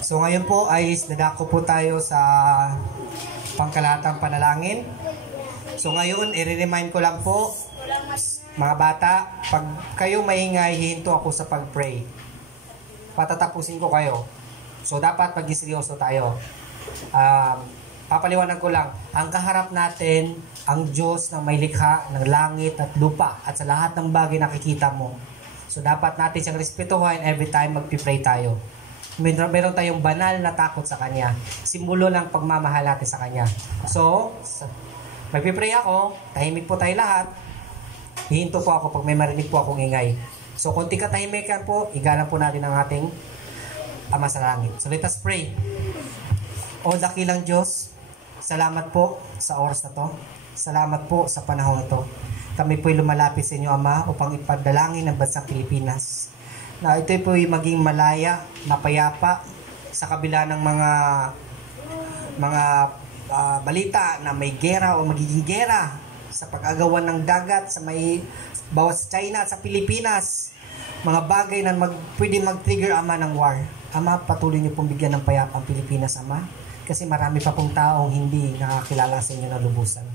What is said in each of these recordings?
So ngayon po ay dadako po tayo sa pangkalahatang panalangin. So ngayon, i-remind ko lang po, mga bata, pag kayo maingay, hihinto ako sa pag-pray. Patatapusin ko kayo. So dapat pag-seryoso tayo. Papaliwanag ko lang, ang kaharap natin, ang Diyos na may likha ng langit at lupa at sa lahat ng bagay nakikita mo. So dapat natin siyang respetuhan every time mag-pray tayo. Meron tayong banal na takot sa Kanya. Simbolo ng pagmamahal natin sa Kanya. So, mag-pray ako, tahimik po tayo lahat. Hihinto po ako pag may marinig po akong ingay. So, konti katahimikan po, igalan po natin ang ating Ama sa Langit. So, let us pray. O dakilang Diyos, salamat po sa oras na to. Salamat po sa panahon na to. Kami po'y lumalapit sa inyo, Ama, upang ipadalangin ang bansang Pilipinas. Na ito po'y maging malaya, mapayapa, sa kabila ng mga balita na may gera o magiging gera sa pag-agawan ng dagat sa may bawat sa China at sa Pilipinas. Mga bagay na pwede mag-trigger, Ama, ng war. Ama, patuloy niyo pong bigyan ng payapa ang Pilipinas, Ama. Kasi marami pa pong taong hindi nakakilala sa inyo na lubusan.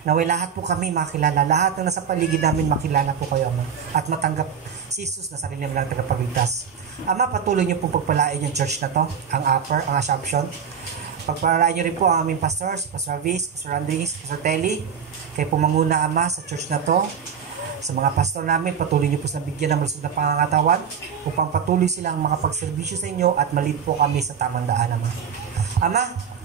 Naway lahat po kami makilala. Lahat na nasa paligid namin makilala po kayo, Ama. At matanggap si Jesus na sarili namin lang tagapagligtas. Ama, patuloy niyo po pagpalain yung church na to, ang Upper, ang Assumption. Pagpalain niyo rin po ang aming pastors, Pastor Viz, Pastor Andres, Pastor Telly. Kayo po manguna, Ama, sa church na to. Sa mga pastor namin, patuloy niyo po sa bigyan ng malusog na pangangatawan upang patuloy silang makapagserbisyo sa inyo at malid po kami sa tamang daan, Ama. Ama,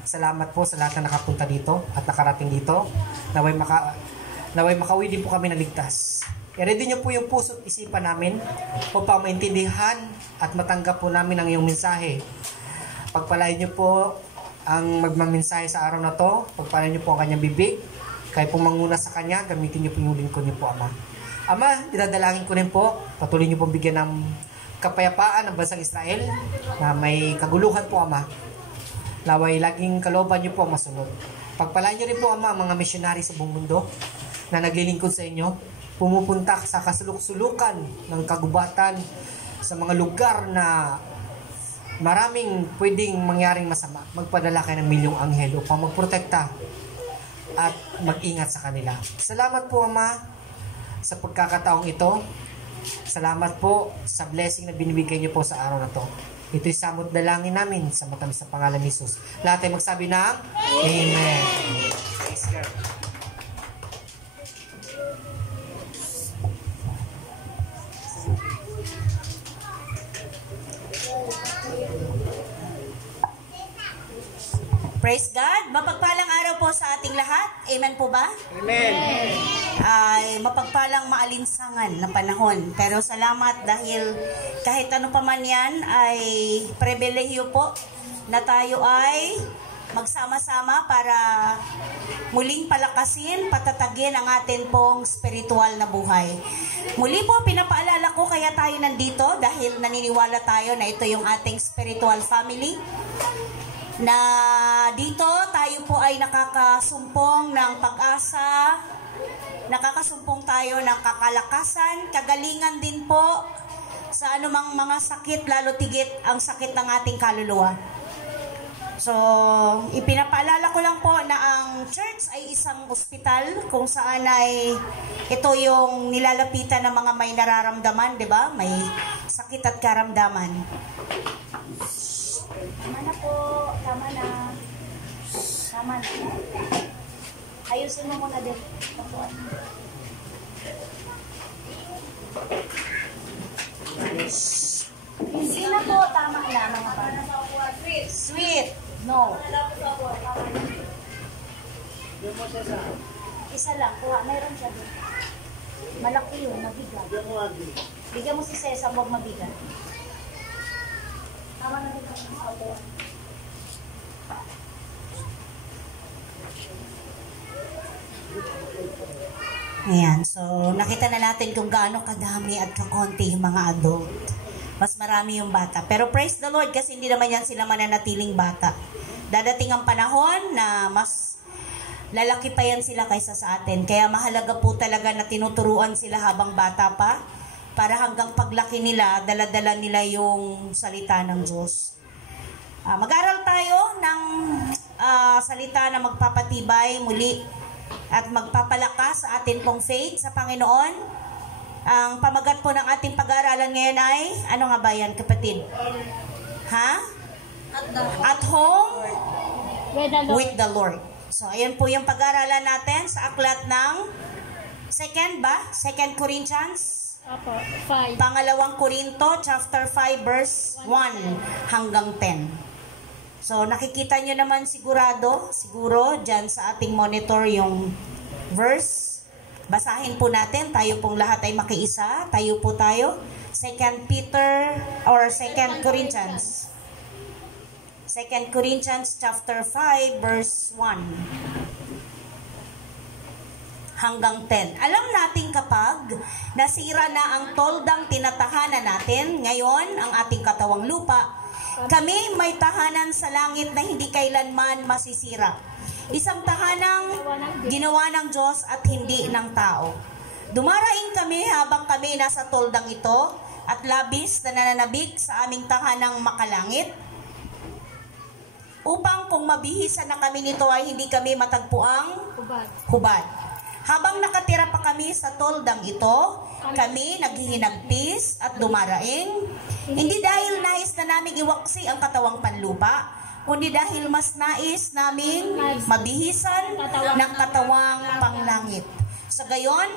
salamat po sa lahat na nakapunta dito at nakarating dito. Naway makauwi din po kami na ligtas. I-ready niyo po yung puso at isipan namin upang maintindihan at matanggap po namin ang iyong mensahe. Pagpalain niyo po ang magmamensahe sa araw na to. Pagpalain niyo po ang kanyang bibig. Kayo po manguna sa kanya, gamitin niyo po yung lingkod niyo po, Ama. Ama, dinadalangin ko rin po, patuloy niyo po bigyan ng kapayapaan ng bansang Israel na may kaguluhan po, Ama. Naway laging kalooban niyo po masunod. Pagpalain niyo rin po, Ama, mga misyonary sa buong mundo na naglilingkod sa inyo, pumupunta sa kasuluk-sulukan ng kagubatan sa mga lugar na maraming pwedeng mangyaring masama. Magpadala kayo ng milyong anghel upang magprotekta at mag-ingat sa kanila. Salamat po, Ama, sa pagkakataong ito. Salamat po sa blessing na binibigay niyo po sa araw na to. Ito'y samot dalangin namin sa matamis na pangalan ni Jesus. Lahat ay magsabi ng Amen. Praise God. Praise God. Mapagpalang araw po sa ating lahat. Amen po ba? Amen. Ay mapagpalang maalinsangan na panahon. Pero salamat dahil kahit ano pa man yan ay pribilehiyo po na tayo ay magsama-sama para muling palakasin, patatagin ang atin pong spiritual na buhay. Muli po, pinapaalala ko kaya tayo nandito dahil naniniwala tayo na ito yung ating spiritual family. Na dito tayo po ay nakakasumpong ng pag-asa, nakakasumpong tayo ng kakalakasan, kagalingan din po sa anumang mga sakit, lalo tigit ang sakit ng ating kaluluwa. So, ipinapaalala ko lang po na ang church ay isang ospital kung saan ay ito yung nilalapitan ng mga may nararamdaman, di ba? May sakit at karamdaman. Tama na po. Tama na. Tama na. Ayusin mo muna din. Hindi na po. Tama na mga pana. Sweet. No. Isa lang. Kuha. Mayroon siya doon. Malaki yun. Mabigat. Bigyan mo si Cesar. Huwag mabigat. Tama na din ako. Ayan, so nakita na natin kung gaano kadami at kakonti yung mga adult. Mas marami yung bata. Pero praise the Lord kasi hindi naman yan sila mananatiling bata. Dadating ang panahon na mas lalaki pa yan sila kaysa sa atin. Kaya mahalaga po talaga na tinuturuan sila habang bata pa para hanggang paglaki nila, dala-dala nila yung salita ng Diyos. Mag-aral tayo ng salita na magpapatibay muli at magpapalakas sa atin pong faith sa Panginoon. Ang pamagat po ng ating pag-aaralan ngayon ay, ano nga ba yan, kapatid? Ha? At home with the Lord. So, ayan po yung pag-aaralan natin sa aklat ng 2 Corinthians? Opo, 5. Pangalawang Korinto, chapter 5, verse 1 hanggang 10. So, nakikita nyo naman siguro, dyan sa ating monitor yung verse. Basahin po natin, tayo pong lahat ay makiisa. Tayo po tayo. 2 Corinthians. 2 Corinthians chapter 5, verse 1 hanggang 10. Alam natin kapag nasira na ang toldang tinatahanan natin, ngayon ang ating katawang lupa, kami may tahanan sa langit na hindi kailanman masisira. Isang tahanang ginawa ng Diyos at hindi ng tao. Dumaraing kami habang kami nasa toldang ito at labis na nananabik sa aming tahanang makalangit, upang kung mabihisan na kami nito ay hindi kami matagpuang hubad. Habang nakatira pa kami sa toldang ito, kami naghihinagpis at dumaraing, hindi dahil nais na naming iwaksi ang katawang panlupa, kundi dahil mas nais naming mabihisan ng katawang panglangit. Sa gayon,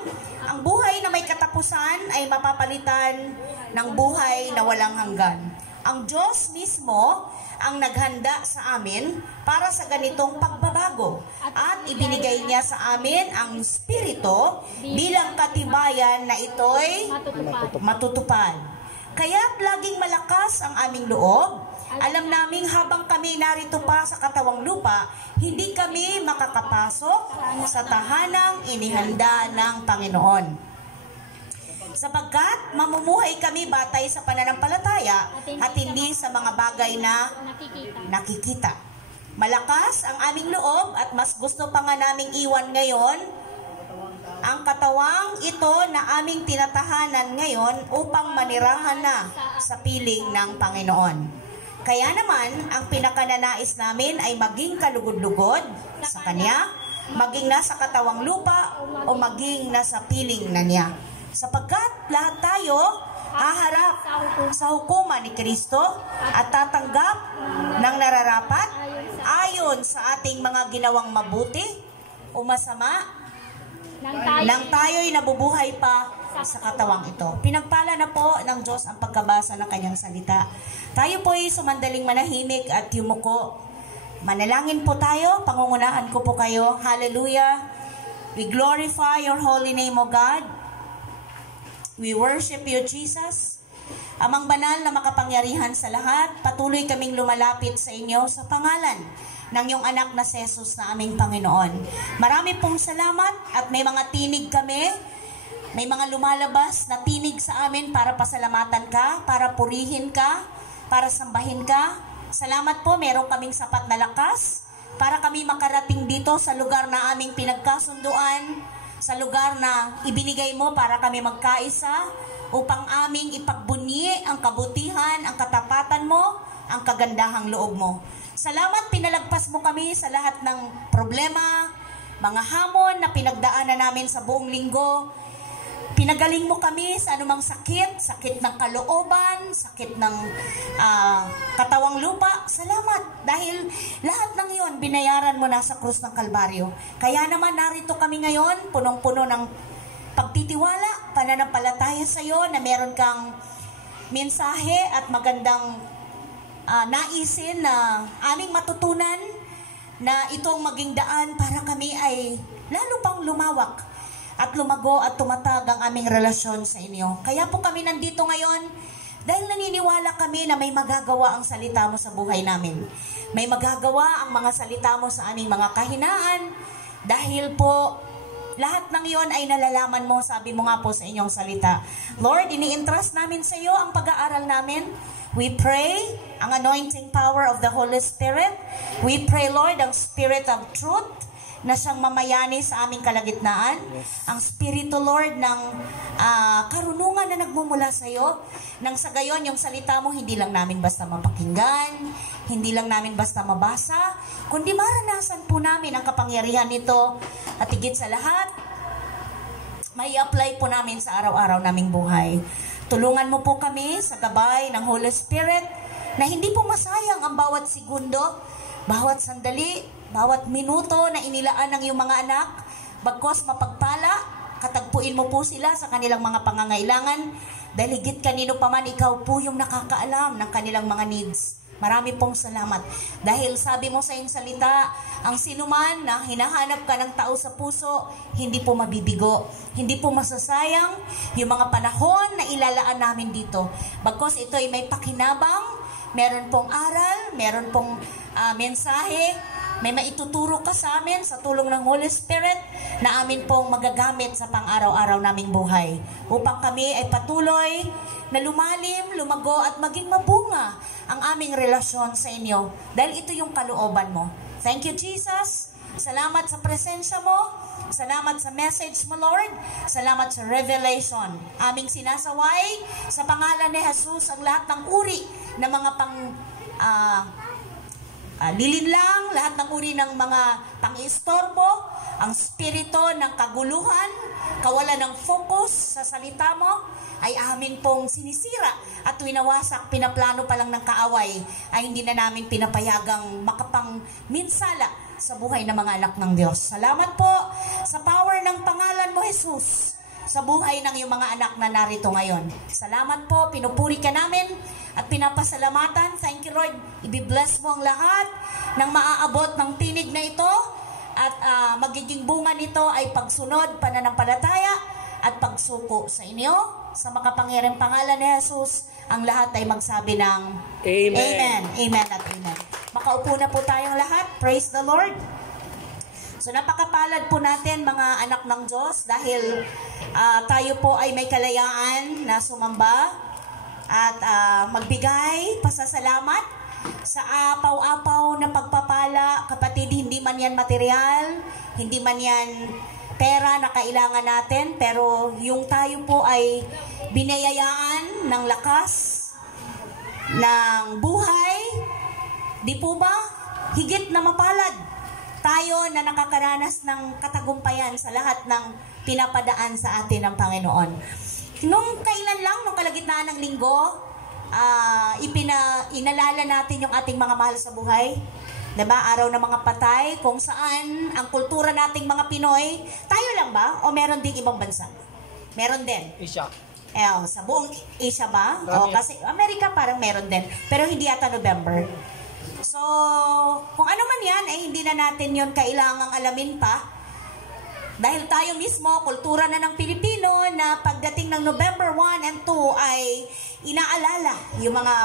ang buhay na may katapusan ay mapapalitan ng buhay na walang hanggan. Ang Diyos mismo ang naghanda sa amin para sa ganitong pagbabago at ibinigay niya sa amin ang Espiritu bilang katibayan na ito'y matutupad. Kaya't laging malakas ang aming loob. Alam naming habang kami narito pa sa katawang lupa, hindi kami makakapasok sa tahanang inihanda ng Panginoon. Sapagkat mamumuhay kami batay sa pananampalataya at hindi sa mga bagay na nakikita. Malakas ang aming loob at mas gusto pa nga naming iwan ngayon ang katawang ito na aming tinatahanan ngayon upang manirahan na sa piling ng Panginoon. Kaya naman, ang pinakananais namin ay maging kalugod-lugod sa Kanya, maging nasa katawang lupa o maging nasa piling na Niya. Sapagkat lahat tayo haharap sa hukuman ni Kristo at tatanggap ng nararapat ayon sa ating mga ginawang mabuti o masama nang tayo'y nabubuhay pa sa katawang ito. Pinagpala na po ng Diyos ang pagkabasa ng Kanyang salita. Tayo po'y sumandaling manahimik at yumuko. Manalangin po tayo, pangungunahan ko po kayo. Hallelujah! We glorify your holy name, O God. We worship you, Jesus. Amang banal na makapangyarihan sa lahat, patuloy kaming lumalapit sa inyo sa pangalan ng iyong anak na si Jesus na aming Panginoon. Marami pong salamat at may mga tinig kami, may mga lumalabas na tinig sa amin para pasalamatan ka, para purihin ka, para sambahin ka. Salamat po, meron kaming sapat na lakas para kami makarating dito sa lugar na aming pinagkasunduan, sa lugar na ibinigay mo para kami magkaisa upang aming ipagbunyi ang kabutihan, ang katapatan mo, ang kagandahang loob mo. Salamat, pinalagpas mo kami sa lahat ng problema, mga hamon na pinagdaanan namin sa buong linggo. Pinagaling mo kami sa anumang sakit, sakit ng kalooban, sakit ng katawang lupa. Salamat dahil lahat ng iyon binayaran mo na sa krus ng Kalbaryo. Kaya naman narito kami ngayon, punong-puno ng pagtitiwala, pananampalataya sa iyo na meron kang mensahe at magandang naisin na aming matutunan na itong maging daan para kami ay lalo pang lumawak at lumago at tumatag ang aming relasyon sa inyo. Kaya po kami nandito ngayon dahil naniniwala kami na may magagawa ang salita mo sa buhay namin. May magagawa ang mga salita mo sa aming mga kahinaan dahil po lahat ng iyon ay nalalaman mo, sabi mo nga po sa inyong salita. Lord, ini-entrust namin sa iyo ang pag-aaral namin. We pray ang anointing power of the Holy Spirit. We pray, Lord, ang Spirit of Truth na siyang mamayani sa aming kalagitnaan. Ang Spirito, Lord, ng karunungan na nagmumula sa iyo. Nang sa gayon, yung salita mo, hindi lang namin basta mapakinggan, hindi lang namin basta mabasa, kundi maranasan po namin ang kapangyarihan nito. At higit sa lahat, may apply po namin sa araw-araw naming buhay. Tulungan mo po kami sa gabay ng Holy Spirit na hindi po masayang ang bawat segundo, bawat sandali, bawat minuto na inilaan ng iyong mga anak. Bagkos mapagpala, katagpuin mo po sila sa kanilang mga pangangailangan. Dahil higit kanino pa man, ikaw po yung nakakaalam ng kanilang mga needs. Marami pong salamat. Dahil sabi mo sa iyong salita, ang sinuman na hinahanap ka ng tao sa puso, hindi po mabibigo. Hindi po masasayang yung mga panahon na ilalaan namin dito. Bagkos ito ay may pakinabang, meron pong aral, meron pong mensahe, may maituturo ka sa amin sa tulong ng Holy Spirit na amin pong magagamit sa pang-araw-araw naming buhay. Upang kami ay patuloy na lumalim, lumago at maging mabunga ang aming relasyon sa inyo. Dahil ito yung kalooban mo. Thank you, Jesus. Salamat sa presensya mo. Salamat sa message mo, Lord. Salamat sa revelation. Aming sinasaway sa pangalan ni Jesus ang lahat ng uri ng mga lilinlang, lahat ng uri ng mga pang-istorbo, ang spirito ng kaguluhan, kawalan ng focus sa salita mo, ay amin pong sinisira at winawasak, pinaplano pa lang ng kaaway, ay hindi na namin pinapayagang makapangminsala sa buhay ng mga anak ng Diyos. Salamat po sa power ng pangalan mo, Jesus, sa buhay ng iyong mga anak na narito ngayon. Salamat po, pinupuri ka namin at pinapasalamatan. Thank you, Lord. I-bless mo ang lahat ng maaabot ng tinig na ito at magiging bunga nito ay pagsunod, pananampalataya at pagsuko sa inyo. Sa makapangyarihang pangalan ni Jesus, ang lahat ay magsabi ng Amen. Amen. Amen at amen. Makaupo na po tayong lahat. Praise the Lord. So napakapalad po natin mga anak ng Diyos dahil tayo po ay may kalayaan na sumamba at magbigay pasasalamat sa apaw-apaw na pagpapala. Kapatid, hindi man yan material, hindi man yan pera na kailangan natin, pero yung tayo po ay binayayaan ng lakas, ng buhay, di po ba? Higit na mapalad tayo na nakakaranas ng katagumpayan sa lahat ng pinapadaan sa atin ng Panginoon. Nung kailan lang, nung kalagitnaan ng linggo, inalala natin yung ating mga mahal sa buhay. Diba? Araw ng mga patay, kung saan ang kultura nating mga Pinoy, tayo lang ba? O meron ding ibang bansa? Meron din. Isya. Sa buong Asia ba? Marami. O kasi Amerika parang meron din. Pero hindi yata November. So, kung ano man yan, ay hindi na natin yon kailangang alamin pa. Dahil tayo mismo, kultura na ng Pilipino na pagdating ng November 1 and 2 ay inaalala yung mga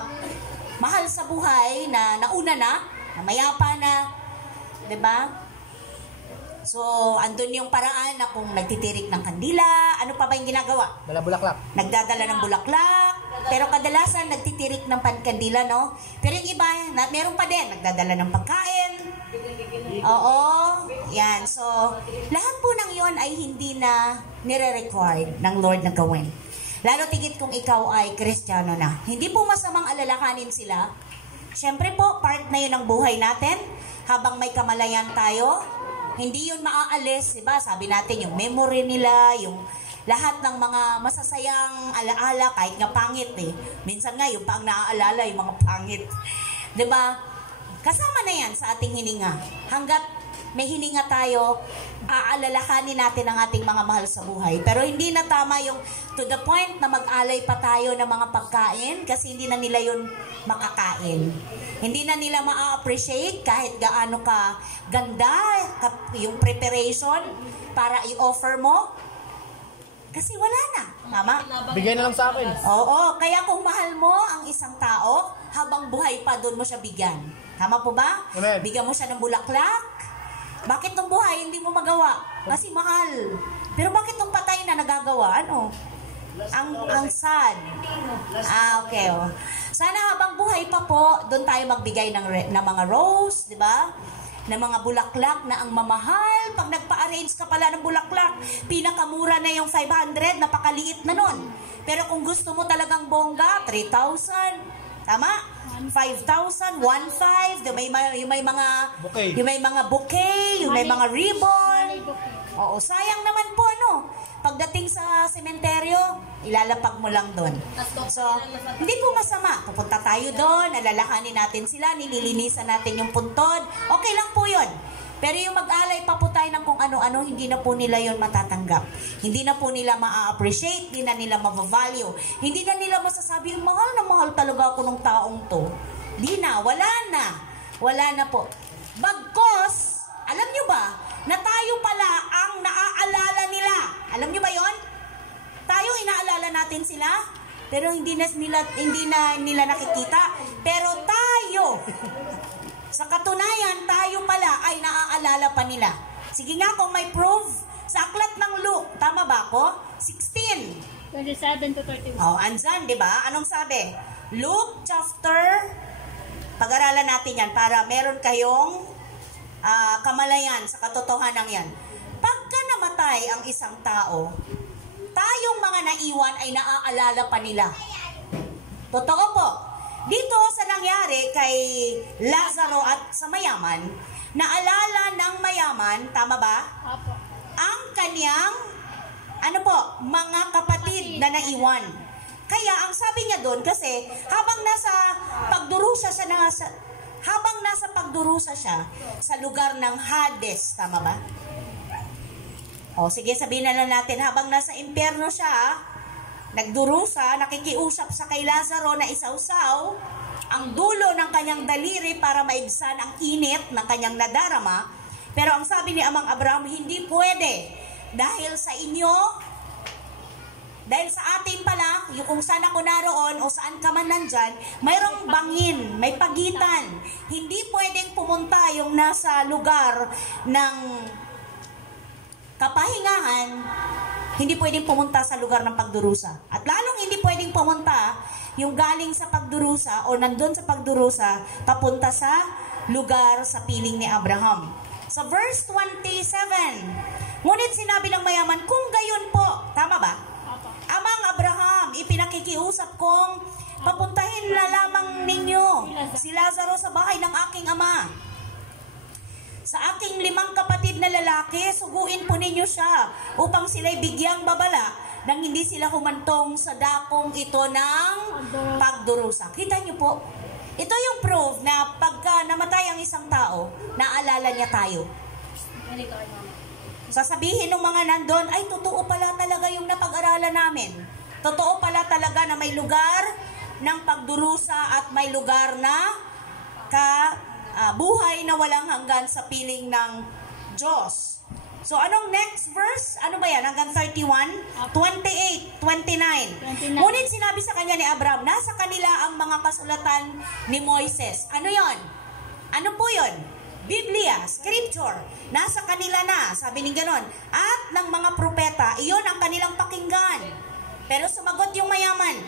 mahal sa buhay na nauna na mayapa na, 'di ba? So, andun yung paraan na kung nagtitirik ng kandila, ano pa ba yung ginagawa? Bulaklak. Nagdadala ng bulaklak, pero kadalasan nagtitirik ng pankandila, no? Pero yung iba, meron pa din, nagdadala ng pagkain. Oo, yan. So, lahat po ng yon ay hindi na nire-required ng Lord na gawin. Lalo tigit kung ikaw ay Kristiyano na. Hindi po masamang alalahanin sila. Siyempre po, part na yun ng buhay natin. Habang may kamalayan tayo, hindi yun maaalis, diba? Sabi natin, yung memory nila, yung lahat ng mga masasayang alaala, kahit nga pangit eh. Minsan nga, yung pang naaalala, yung mga pangit. Diba? Kasama na yan sa ating hininga. Hanggat may hininga tayo, aalalahanin natin ang ating mga mahal sa buhay. Pero hindi na tama yung to the point na mag-alay pa tayo ng mga pagkain kasi hindi na nila yun makakain. Hindi na nila ma-appreciate kahit gaano ka ganda yung preparation para i-offer mo. Kasi wala na. Tama? Bigay na lang sa akin. Oo. Kaya kung mahal mo ang isang tao, habang buhay pa, doon mo siya bigyan. Tama po ba? Amen. Bigyan mo siya ng bulaklak. Bakit nung buhay hindi mo magawa? Kasi mahal. Pero bakit nung patay na nagagawa? Ano? Ang sad. Okay. Oh. Sana habang buhay pa po, doon tayo magbigay ng mga rose, di ba? Na mga bulaklak na ang mamahal. Pag nagpa-arrange ka pala ng bulaklak, pinakamura na yung 500, napakaliit na nun. Pero kung gusto mo talagang bongga, 3,000. Tama? 5,000, 1,500, yung may mga Bouquet. yung may mga bouquet, yung may mga ribbon. Malay bouquet. Oo, sayang naman po pagdating sa sementeryo, ilalapag mo lang doon. So, hindi po masama. Pupunta tayo doon, alalahanin natin sila, nililinisan natin yung puntod. Okay lang po yun. Pero yung mag-alay pa po tayo ng kung ano-ano, hindi na po nila yon matatanggap. Hindi na po nila ma-appreciate, hindi na nila ma-value. Hindi na nila masasabi, mahal na mahal talaga ako ng taong to. Di na, wala na. Wala na po. Bagkos, alam nyo ba, na tayo pala ang naaalala nila. Alam nyo ba yon? Tayo inaalala natin sila, pero hindi na nila nakikita. Pero tayo, sa katunayan, tayo pala ay naaalala pa nila. Sige nga, kung may proof, sa aklat ng Luke, tama ba ako? 16. 27 to 31. Oh, andyan, di ba? Anong sabi? Luke chapter, pag-aralan natin yan para meron kayong kamalayan sa katotohanan yan. Pagka namatay ang isang tao, tayong mga naiwan ay naaalala pa nila. Totoo po. Dito sa nangyari kay Lazaro at sa mayaman, naalala ng mayaman, tama ba? Opo. Ang kanyang, mga kapatid na naiwan. Kaya ang sabi niya doon, kasi habang nasa pagdurusa siya sa lugar ng Hades, tama ba? O sige, sabihin na lang natin, habang nasa impyerno siya, nagdurusa, nakikiusap sa kay Lazaro na isawsaw ang dulo ng kanyang daliri para maibsan ang init ng kanyang nadarama. Pero ang sabi ni Amang Abraham, hindi pwede. Dahil sa inyo, dahil sa atin pala, yung kung saan ako naroon o saan ka man nandyan, mayroong bangin, may pagitan. Hindi pwedeng pumunta yung nasa lugar ng kapahingahan, hindi pwedeng pumunta sa lugar ng pagdurusa. At lalong hindi pwedeng pumunta yung galing sa pagdurusa o nandun sa pagdurusa, papunta sa lugar sa piling ni Abraham. Sa verse 27, ngunit sinabi ng mayaman, kung gayon po, tama ba? Amang Abraham, ipinakikiusap kong papuntahin na lamang ninyo si Lazaro sa bahay ng aking ama. Sa aking 5 kapatid na lalaki, suguin po ninyo siya upang sila'y bigyang babala nang hindi sila humantong sa dakong ito ng pagdurusa. Kita niyo po, ito yung proof na pagka namatay ang isang tao, naalala niya tayo. Sasabihin ng mga nandun, ay totoo pala talaga yung napag-aralan namin. Totoo pala talaga na may lugar ng pagdurusa at may lugar na buhay na walang hanggan sa piling ng Diyos. So, anong next verse? Ano ba yan? Hanggang 31? 28, 29. Ngunit sinabi sa kanya ni Abraham, nasa kanila ang mga kasulatan ni Moises. Ano yon? Ano po yon? Biblia, Scripture. Nasa kanila na, sabi ni ganon. At ng mga propeta, iyon ang kanilang pakinggan. Pero sumagot yung mayaman,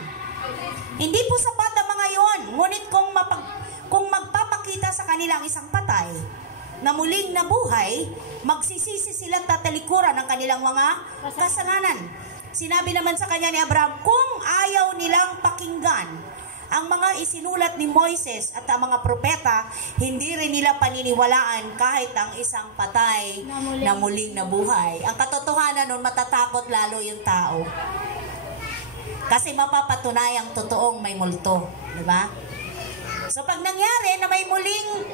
hindi po sapat ang mga yon. Ngunit kung magpapakita sa kanila ang isang patay na muling nabuhay, magsisisi sila at tatalikuran ng kanilang mga kasalanan. Sinabi naman sa kanya ni Abraham, kung ayaw nilang pakinggan ang mga isinulat ni Moises at ang mga propeta, hindi rin nila paniniwalaan kahit ang isang patay na muling nabuhay. Ang katotohanan nun, matatakot lalo yung tao. Kasi mapapatunayang totoong may multo. Diba? So pag nangyari na may muling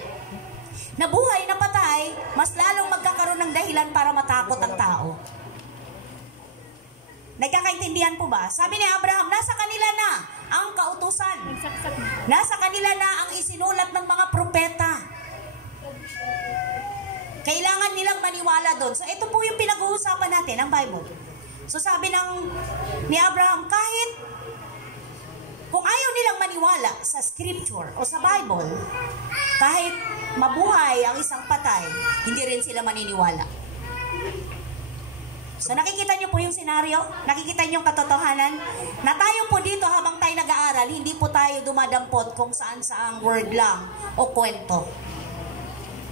nabuhay na patay, mas lalong magkakaroon ng dahilan para matakot ang tao. Nagkakaintindihan po ba? Sabi ni Abraham, nasa kanila na ang kautusan. Nasa kanila na ang isinulat ng mga propeta. Kailangan nilang maniwala doon. So ito po yung pinag-uusapan natin, ang Bible. So sabi ni Abraham, kahit kung ayaw nilang maniwala sa Scripture o sa Bible, kahit mabuhay ang isang patay, hindi rin sila maniniwala. So nakikita niyo po yung senaryo? Nakikita niyo yung katotohanan? Na tayo po dito habang tayo nag-aaral, hindi po tayo dumadampot kung saan-saang word lang o kwento.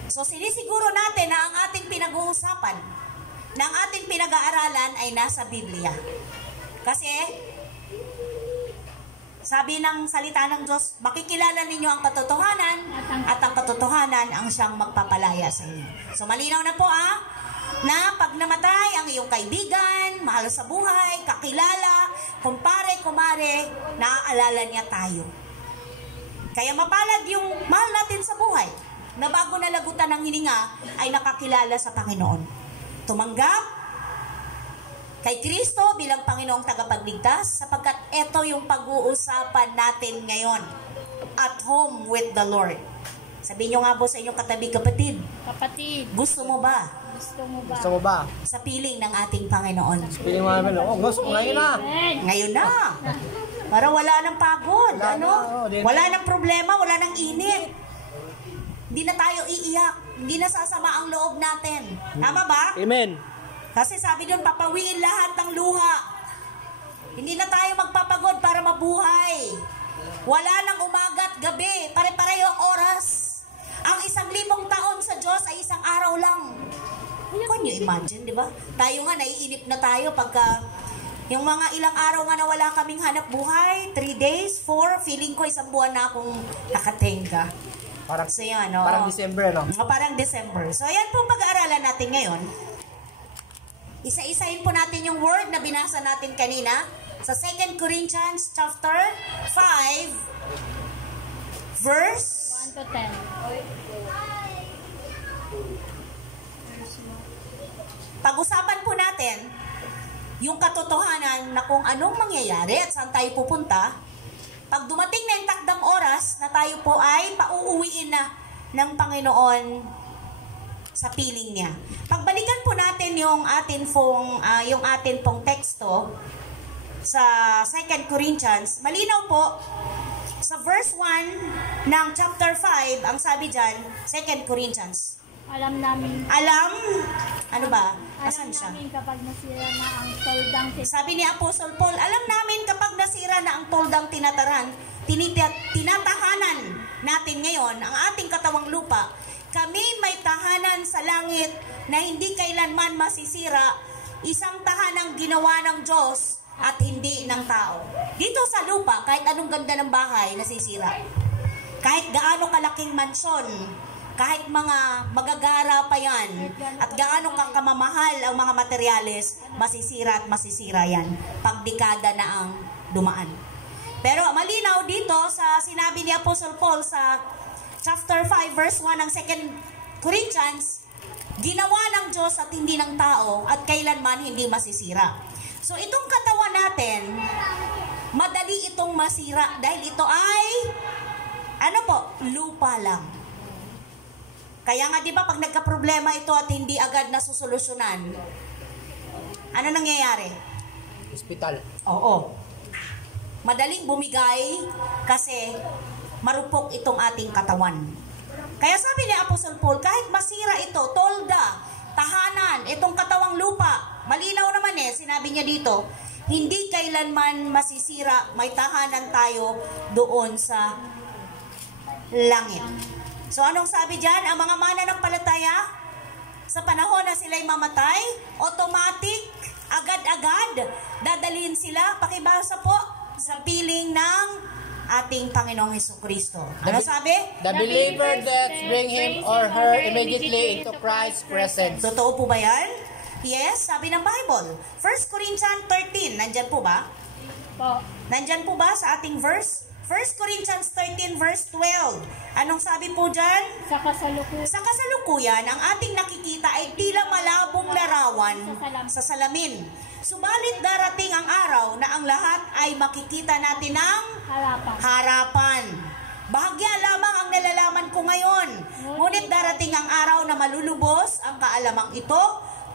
So sinisiguro natin na ang ating pinag-uusapan, na ang ating pinag-aaralan ay nasa Biblia. Kasi Sabi ng salita ng Diyos, makikilala ninyo ang katotohanan at ang katotohanan ang siyang magpapalaya sa inyo. So malinaw na po na pag namatay ang iyong kaibigan, mahal sa buhay, kakilala, kumpare, kumare, naaalala niya tayo. Kaya mapalad yung mahal natin sa buhay na bago nalagutan ng hininga ay nakakilala sa Panginoon. Tumanggap kay Kristo bilang Panginoong tagapagligtas sapagkat ito yung pag-uusapan natin ngayon. At home with the Lord. Sabihin nyo nga po sa inyong katabi, kapatid. Kapatid, Gusto mo ba gusto mo ba? Gusto mo ba? sa piling ng ating Panginoon? Piling mo namin, gusto mo ngayon na. Amen. Ngayon na. Para wala ng pagod. Wala na, Wala ng problema, wala ng init. Hindi na tayo iiyak. Hindi na sasama ang loob natin. Tama ba? Amen. Kasi sabi doon, papawiin lahat ng luha. Hindi na tayo magpapagod para mabuhay. Wala nang umaga at gabi. Pare-pareho ang oras. Ang 1,000 taon sa Diyos ay isang araw lang. Can you imagine, di ba? Tayo nga, naiinip na tayo pagka yung mga ilang araw nga na wala kaming hanap buhay, 3 days, 4, feeling ko 1 buwan na akong nakatenga. Parang, So yan, no? parang December, no? Parang December. So ayan po pag-aaralan natin ngayon. Isa-isahin po natin yung word na binasa natin kanina sa 2 Corinthians chapter 5 verse 1 to 10. Pag-usapan po natin yung katotohanan na kung anong mangyayari at saan tayo pupunta pag dumating na yung takdang oras na tayo po ay pauuwiin na ng Panginoon sa piling niya. Pagbalikan po natin yung atin pong teksto sa 2 Corinthians, malinaw po sa verse 1 ng chapter 5, ang sabi dyan, 2 Corinthians. Alam namin Ano ba? Asan siya? namin kapag nasira na ang toldang Sabi ni Apostle Paul, alam namin kapag nasira na ang toldang tinatahanan natin ngayon, ang ating katawang lupa, kami may tahanan sa langit na hindi kailanman masisira, isang tahanang ginawa ng Diyos at hindi ng tao. Dito sa lupa, kahit anong ganda ng bahay, nasisira. Kahit gaano kalaking mansyon, kahit mga magagara pa yan, at gaano kang kamamahal ang mga materyales, masisira at masisira yan pag dekada na ang dumaan. Pero malinaw dito sa sinabi ni Apostle Paul sa chapter 5 verse 1 ng 2 Corinthians, ginawa ng Diyos at hindi ng tao at kailanman hindi masisira. So itong katawan natin, madali itong masira dahil ito ay lupa lang. Kaya nga 'di ba pag nagka-problema ito at hindi agad nasusolusyonan, ano nangyayari? Hospital. Oo. Madaling bumigay kasi marupok itong ating katawan. Kaya sabi ni Apostle Paul, kahit masira ito, tolda, tahanan, itong katawang lupa, malinaw naman sinabi niya dito, hindi kailanman masisira, may tahanan tayo doon sa langit. So anong sabi dyan? Ang mga mananampalataya, sa panahon na sila'y mamatay, automatic, agad-agad, dadalhin sila, pakibasa po, sa piling ng ating Panginoong Hesukristo. Ano sabi? The believer that bring him or her immediately into Christ's presence. Totoo po ba yan? Yes, sabi ng Bible. 1 Corinthians 13, nandyan po ba? po. Nandyan po ba sa ating verse? 1 Corinthians 13 verse 12. Anong sabi po dyan? Sa kasalukuyan. Sa kasalukuyan, ang ating nakikita ay tila malabong larawan sa salamin. Subalit darating ang araw na ang lahat ay makikita natin ng harapan. Bahagya lamang ang nalalaman ko ngayon. Ngunit darating ang araw na malulubos ang kaalamang ito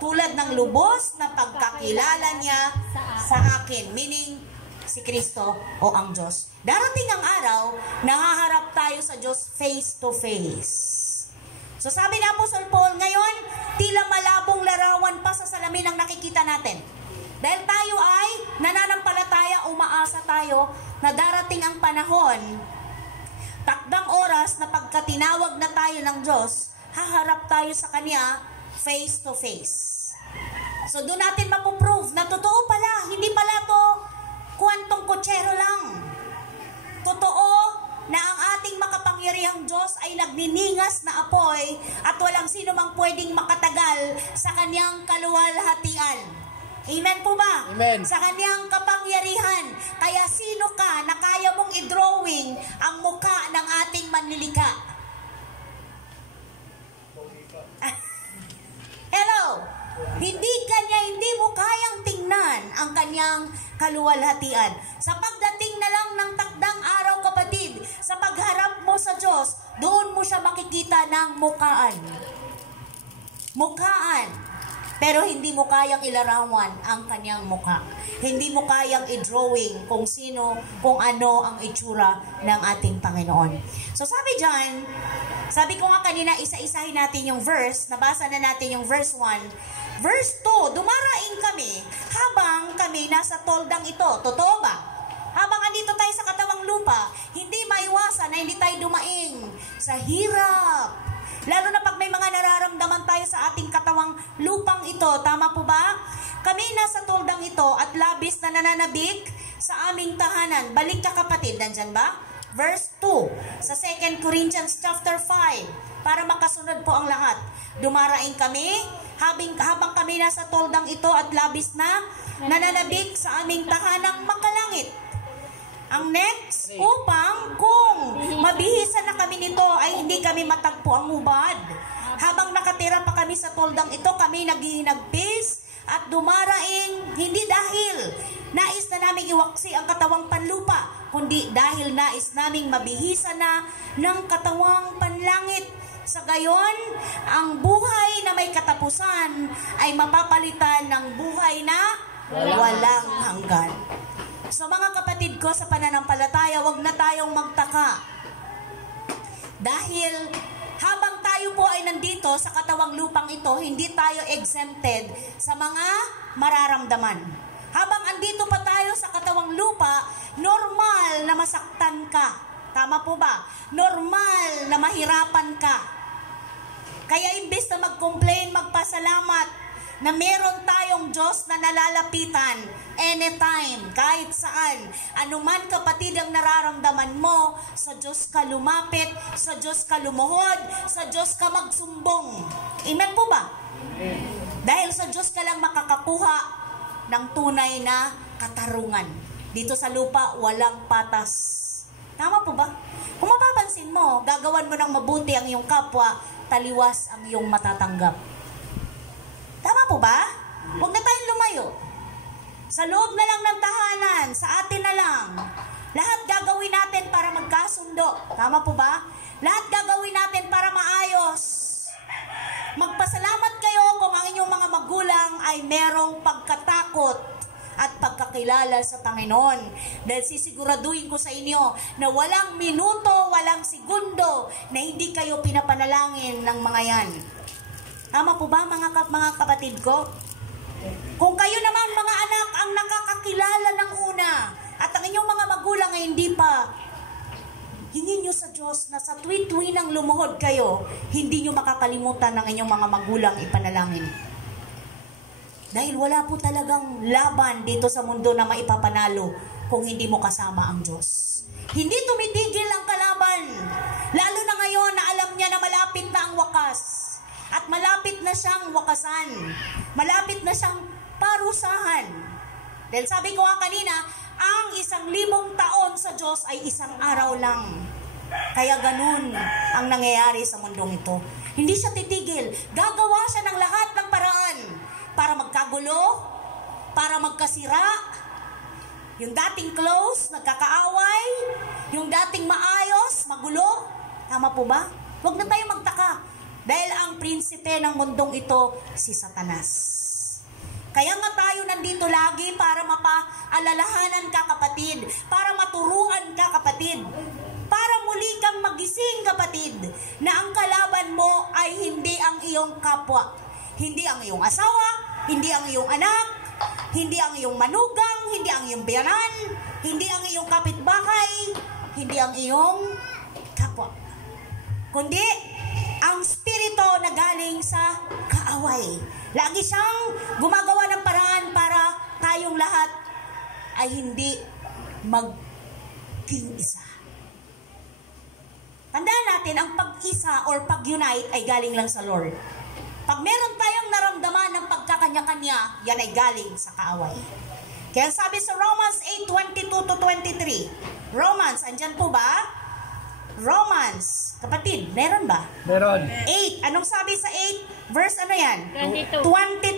tulad ng lubos na pagkakilala niya sa akin. Meaning, si Kristo o ang Diyos. Darating ang araw, nahaharap tayo sa Diyos face to face. So sabi ni Apostle Paul, ngayon, tila malabong larawan pa sa salamin ang nakikita natin. Dahil tayo ay nananampalataya, umaasa tayo na darating ang panahon, takdang oras na pagka tinawag na tayo ng Diyos, haharap tayo sa Kanya face to face. So doon natin mapuprove na totoo pala, hindi pala to kwantong kutsero lang. na ang ating makapangyarihang Diyos ay nagniningas na apoy at walang sino mang pwedeng makatagal sa kanyang kaluwalhatian. Amen po ba? Amen. Sa kanyang kapangyarihan. Kaya sino ka na kaya mong i-drawing ang mukha ng ating manlilikha? Hello? Hindi mo kayang tingnan ang kanyang kaluwalhatian. Sa pagdating na lang ng takdang araw, kapatid, sa pagharap mo sa Diyos, doon mo siya makikita ng mukhaan. Pero hindi mo kayang ilarawan ang kanyang mukha. Hindi mo kayang i-drawing kung sino, kung ano ang itsura ng ating Panginoon. So sabi dyan, sabi ko nga kanina, isa-isahin natin yung verse, nabasa na natin yung verse 1. Verse 2, dumaraing kami habang kami nasa toldang ito. Totoo ba? Habang andito tayo sa katawang lupa, hindi maiwasan na hindi tayo dumaing sa hirap. Lalo na pag may mga nararamdaman tayo sa ating katawang lupang ito. Tama po ba? Kami nasa toldang ito at labis na nananabik sa aming tahanan. Balik ka kapatid, nandyan ba? Verse 2 sa 2 Corinthians chapter 5 para makasunod po ang lahat. Dumaraing kami habang kami nasa toldang ito at labis na nananabik sa aming tahanang makalangit. Ang next, upang kung mabihisan na kami nito ay hindi kami matagpo ang hubad. Habang nakatira pa kami sa toldang ito, kami naghihinagpis at dumaraing hindi dahil nais na naming iwaksi ang katawang panlupa, kundi dahil nais naming mabihisan na ng katawang panlangit. Sa gayon, ang buhay na may katapusan ay mapapalitan ng buhay na walang hanggan. So mga kapatid ko sa pananampalataya, wag na tayong magtaka. Dahil habang tayo po ay nandito sa katawang lupang ito, hindi tayo exempted sa mga mararamdaman. Habang andito pa tayo sa katawang lupa, normal na masaktan ka. Tama po ba? Normal na mahirapan ka. Kaya imbes na mag-complain, magpasalamat na meron tayong Diyos na nalalapitan anytime, kahit saan. Anuman kapatid ang nararamdaman mo, sa Diyos ka lumapit, sa Diyos ka lumuhod, sa Diyos ka magsumbong. Amen po ba? Dahil sa Diyos ka lang makakakuha ng tunay na katarungan. Dito sa lupa, walang patas. Tama po ba? Kung mapapansin mo, gagawan mo ng mabuti ang iyong kapwa, taliwas ang iyong matatanggap. Tama po ba? Huwag na tayong lumayo. Sa loob na lang ng tahanan, sa atin na lang. Lahat gagawin natin para magkasundo. Tama po ba? Lahat gagawin natin para maayos. Magpasalamat kayo kung ang inyong mga magulang ay merong pagkatakot at pagkakilala sa Panginoon. Dahil sisiguraduhin ko sa inyo na walang minuto, walang segundo na hindi kayo pinapanalangin ng mga yan. Tama po ba mga kapatid ko? Kung kayo naman mga anak ang nakakakilala ng una at ang inyong mga magulang ay hindi pa, hingin nyo sa Diyos na sa tuwi-tuwi nang lumuhod kayo, hindi nyo makakalimutan ng inyong mga magulang ipanalangin. Dahil wala po talagang laban dito sa mundo na maipapanalo kung hindi mo kasama ang Diyos. Hindi tumitigil ang kalaban, lalo na ngayon na alam niya na malapit na ang wakas. At malapit na siyang wakasan. Malapit na siyang parusahan. Dahil sabi ko nga kanina, ang 1,000 taon sa Diyos ay isang araw lang. Kaya ganun ang nangyayari sa mundong ito. Hindi siya titigil. Gagawa siya ng lahat ng paraan para magkagulo, para magkasira. Yung dating close, nagkakaaway. Yung dating maayos, magulo. Tama po ba? Huwag na tayo magtaka. Dahil ang prinsipe ng mundong ito, si Satanas. Kaya nga tayo nandito lagi para mapaalalahanan ka kapatid, para maturuan ka kapatid, para muli kang magising kapatid, na ang kalaban mo ay hindi ang iyong kapwa, hindi ang iyong asawa, hindi ang iyong anak, hindi ang iyong manugang, hindi ang iyong biyanan, hindi ang iyong kapitbahay, hindi ang iyong kapwa, kundi ang spirito na galing sa kaaway. Lagi siyang gumagawa ng paraan para tayong lahat ay hindi maging isa. Tandaan natin, ang pag-isa or pag-unite ay galing lang sa Lord. Pag meron tayong naramdaman ng pagkakanya-kanya, yan ay galing sa kaaway. Kaya sabi sa Romans 8:22-23, Romans, andyan po ba? Romans, kapatid, meron ba? Meron. 8, anong sabi sa 8? Verse ano yan? 22. 22.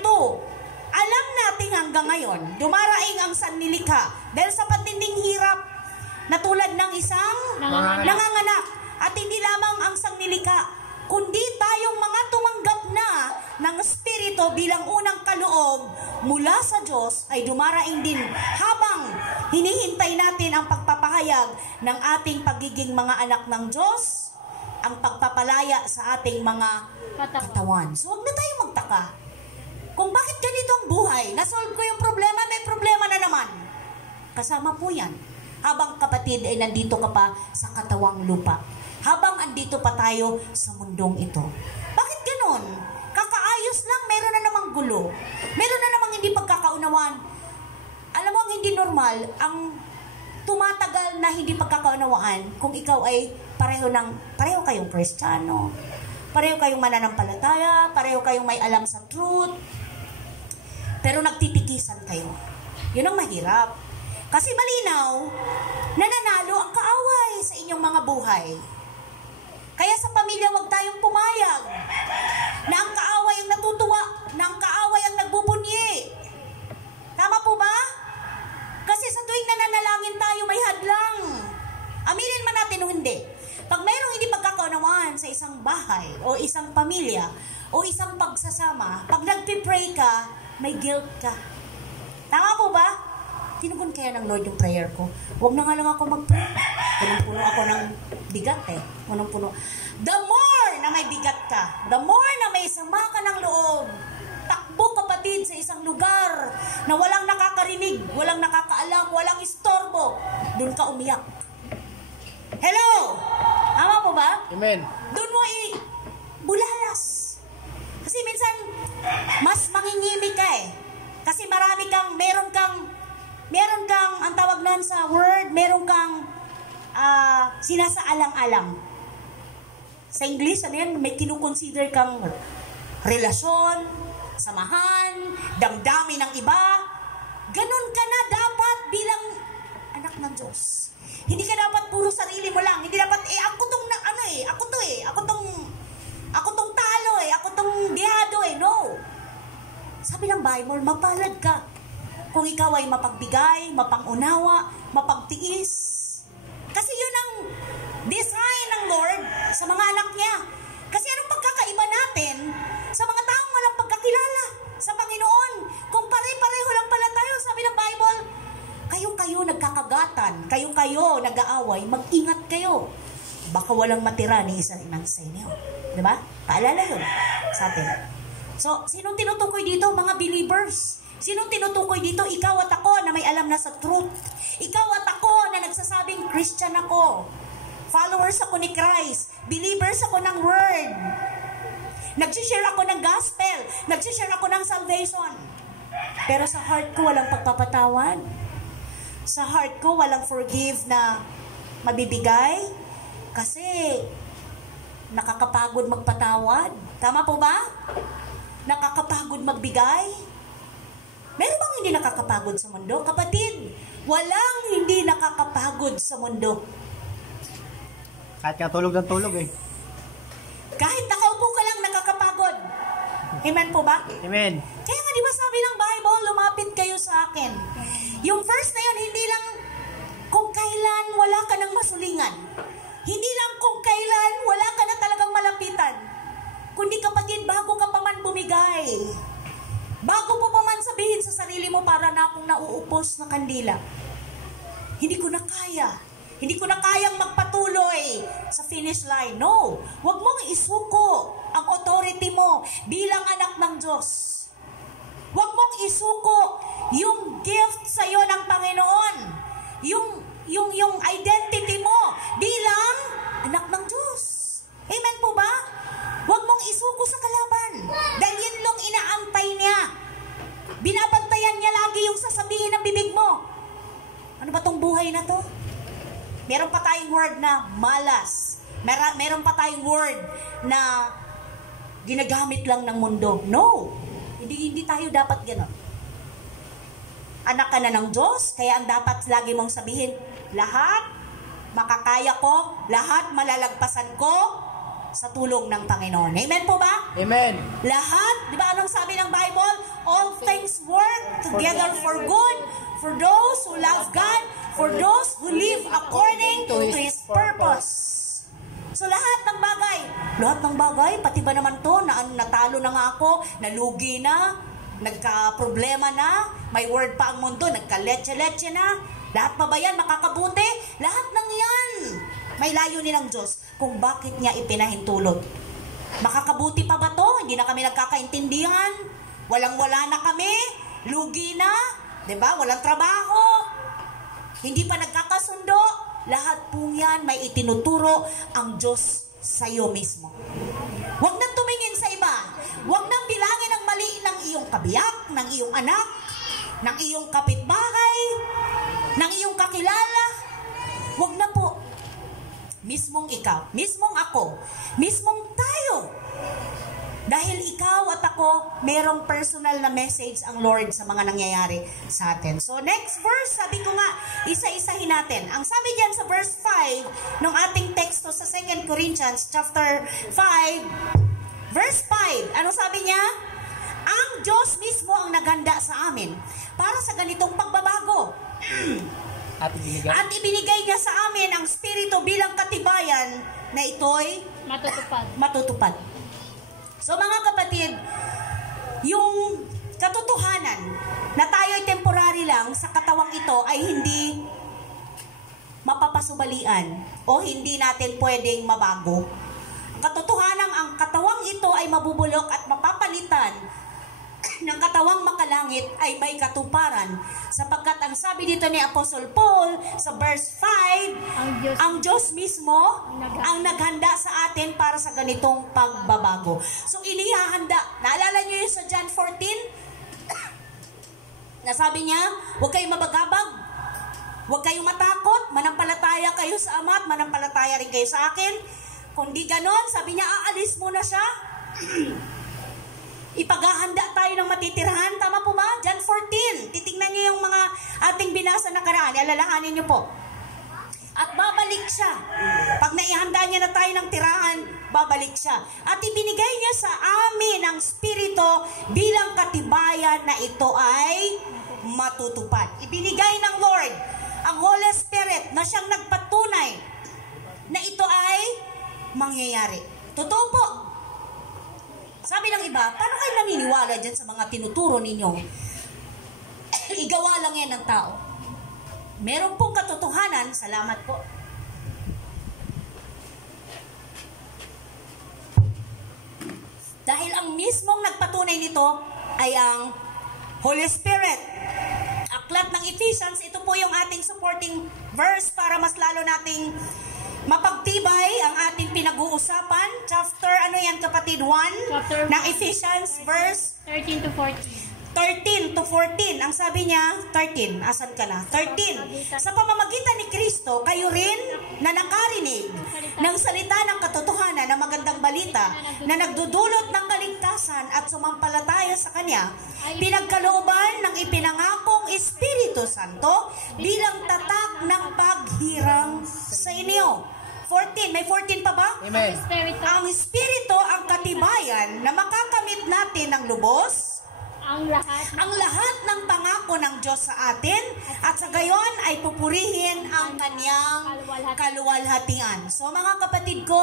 Alam natin hanggang ngayon, dumaraing ang sanlilikha dahil sa patinding hirap na tulad ng isang nanganganak. At hindi lamang ang sanlilikha, kundi tayong mga tumanggap na ng Espiritu bilang unang kaloob mula sa Diyos ay dumaraing din habang hinihintay natin ang pagpapahayag ng ating pagiging mga anak ng Diyos, ang pagpapalaya sa ating mga katawan. So huwag na tayo magtaka. Kung bakit ganito ang buhay, nasolve ko yung problema, may problema na naman. Kasama po yan. Habang kapatid ay nandito ka pa sa katawang lupa. Habang andito pa tayo sa mundong ito. Bakit ganon? Kakaayos lang, meron na namang gulo. Meron na namang hindi pagkakaunawaan. Alam mo, ang hindi normal, ang tumatagal na hindi pagkakaunawaan kung ikaw ay pareho kayong Kristiyano, pareho kayong mananampalataya, pareho kayong may alam sa truth, pero nagtitikisan kayo. Yun ang mahirap. Kasi malinaw, nananalo ang kaaway sa inyong mga buhay. Kaya sa pamilya, huwag tayong pumayag na ang kaaway ang natutuwa, na ang kaaway ang nagbubunyi. Tama po ba? Kasi sa tuwing nananalangin tayo, may hadlang. Aminin man natin o hindi. Pag mayroong hindi pagkakaunawaan sa isang bahay, o isang pamilya, o isang pagsasama, pag nagpipray ka, may guilt ka. Tama po ba? Tinugon kaya ng Lord yung prayer ko. Huwag na nga lang ako mag-pray. Punong-puno ako ng bigat eh. Punong-puno. The more na may bigat ka, the more na may sama ka ng loob, takbo kapatid sa isang lugar na walang nakakarinig, walang nakakaalam, walang istorbo, doon ka umiyak. Hello? Tama po ba? Amen. Doon mo bulalas. Kasi minsan, mas mangingimik ka eh. Kasi meron kang, ang tawag nun sa word, meron kang sinasaalang-alang. Sa English, ano yan? May kinukonsider kang relasyon, samahan, damdamin ng iba. Ganon ka na dapat bilang anak ng Diyos. Hindi ka dapat puro sarili mo lang. Hindi dapat, ako tong talo ako tong biyado no. Sabi ng Bible, mapalad ka kung ikaw ay mapagbigay, mapangunawa, mapagtiis. Kasi yun ang design ng Lord sa mga anak niya. Kasi anong pagkakaiba natin sa mga taong walang pagkakilala sa Panginoon? Kung pare-pareho lang pala tayo, sabi ng Bible, kayo nagkakagatan, kayo nag-aaway, mag-ingat kayo. Baka walang matira ni isa iman sa inyo. Diba? Paalala yun sa atin. So, sinong tinutukoy dito? Mga believers. Sinong tinutukoy dito? Ikaw at ako na may alam na sa truth. Ikaw at ako na nagsasabing Christian ako. Followers ako ni Christ. Believers ako ng Word. Nag-share ako ng gospel. Nag-share ako ng salvation. Pero sa heart ko walang pagpapatawad. Sa heart ko walang forgive na mabibigay. Kasi nakakapagod magpatawad. Tama po ba? Nakakapagod magbigay. Meron bang hindi nakakapagod sa mundo? Kapatid, walang hindi nakakapagod sa mundo. Kahit nga tulog ng tulog eh. Kahit nakaupo ka lang nakakapagod. Amen po ba? Amen. Kaya nga di ba sabi ng Bible, lumapit kayo sa akin. Yung verse na yun, hindi lang kung kailan wala ka ng masulingan. Hindi lang kung kailan wala ka na talagang malapitan. Kundi kapatid, bago ka pa man bumigay. Bago mo pa man sabihin sa sarili mo, para na akong nauupos na kandila. Hindi ko na kaya. Hindi ko na kayang magpatuloy sa finish line. No. Huwag mong isuko ang authority mo bilang anak ng Diyos. Huwag mong isuko yung gift sa iyo ng Panginoon. Yung identity mo bilang anak ng Diyos. Amen po ba? Huwag mong isuko sa kalaban. Dahil yun lang inaantay niya. Binabantayan niya lagi yung sasabihin ng bibig mo. Ano ba tong buhay na to? Meron pa tayong word na malas, Meron pa tayong word na ginagamit lang ng mundo. No. Hindi tayo dapat gano'n. Anak ka na ng Diyos, kaya ang dapat lagi mong sabihin, lahat makakaya ko, lahat malalagpasan ko sa tulong ng Panginoon. Amen po ba? Amen. Lahat, di ba anong sabi ng Bible? All things work together for good, for those who love God, for those who live according to His purpose. So lahat ng bagay, pati ba naman to, natalo na nga ako, nalugi na, nagka-problema na, may word pa ang mundo, nagka-letse-letse na, lahat pa ba yan makakabuti? Lahat ng yan, may layunin ng Diyos kung bakit niya ipinahintulot. Makakabuti pa ba to? Hindi na kami nagkakaintindihan, walang-wala na kami, lugi na, diba? Walang trabaho, hindi pa nagkakasundo, lahat po yan may itinuturo ang Diyos sa iyo mismo. Huwag nang tumingin sa iba. Huwag nang bilangin ang mali ng iyong kabiyak, ng iyong anak, ng iyong kapitbahay, ng iyong kakilala. Huwag na po. Mismong ikaw, mismong ako, mismong tayo. Dahil ikaw at ako, merong personal na message ang Lord sa mga nangyayari sa atin. So next verse, sabi ko nga, isa-isahin natin. Ang sabi diyan sa verse 5 ng ating teksto sa 2 Corinthians chapter 5, verse 5. Ano sabi niya? Ang Diyos mismo ang naghanda sa amin para sa ganitong pagbabago. At ibinigay niya sa amin ang Espiritu bilang katibayan na ito'y matutupad. So mga kapatid, yung katotohanan na tayo'y temporary lang sa katawang ito ay hindi mapapasubalian o hindi natin pwedeng mabago. Katotohanan ang katawang ito ay mabubulok at mapapalitan ng katawang makalangit ay may katuparan, sapagkat ang sabi dito ni Apostle Paul sa verse 5, ang Diyos mismo ang naghanda sa atin para sa ganitong pagbabago. So inihahanda, naalala niyo yung sa John 14? Nasabi niya, huwag kayong mabagabag, huwag kayong matakot, manampalataya kayo sa Ama at manampalataya rin kayo sa akin. Kung di ganon, sabi niya, aalis muna siya. Ipaghahanda tayo ng matitirahan. Tama po ba? John 14. Titingnan niyo yung mga ating binasa na karaan. Alalahanin niyo po. At babalik siya. Pag naihanda niya na tayo ng tirahan, babalik siya. At ibinigay niya sa amin ang Espiritu bilang katibayan na ito ay matutupad. Ibinigay ng Lord ang Holy Spirit na siyang nagpatunay na ito ay mangyayari. Totoo po. Sabi ng iba, paano kayo naniniwala dyan sa mga tinuturo ninyo? Igawa lang yan ng tao. Meron pong katotohanan, salamat po. Dahil ang mismong nagpatunay nito ay ang Holy Spirit. Aklat ng Ephesians, ito po yung ating supporting verse para mas lalo nating mapagtibay ang ating pinag-uusapan. Chapter, ano yan kapatid? 1 ng Ephesians, verse 13 to 14. 13 to 14. Ang sabi niya, 13. Asan ka na? 13. Sa pamamagitan ni Kristo, kayo rin na nakarinig ng salita ng katotohanan ng magandang balita na nagdudulot ng kaligtasan at sumampalataya sa Kanya, pinagkalooban ng ipinangakong Espiritu Santo bilang tatak ng paghirang sa inyo. 14. May 14 pa ba? Amen. Ang Espiritu ang katibayan na makakamit natin ng lubos Ang lahat ng pangako ng Diyos sa atin at sa gayon ay pupurihin ang Kanyang kaluwalhatian. So mga kapatid ko,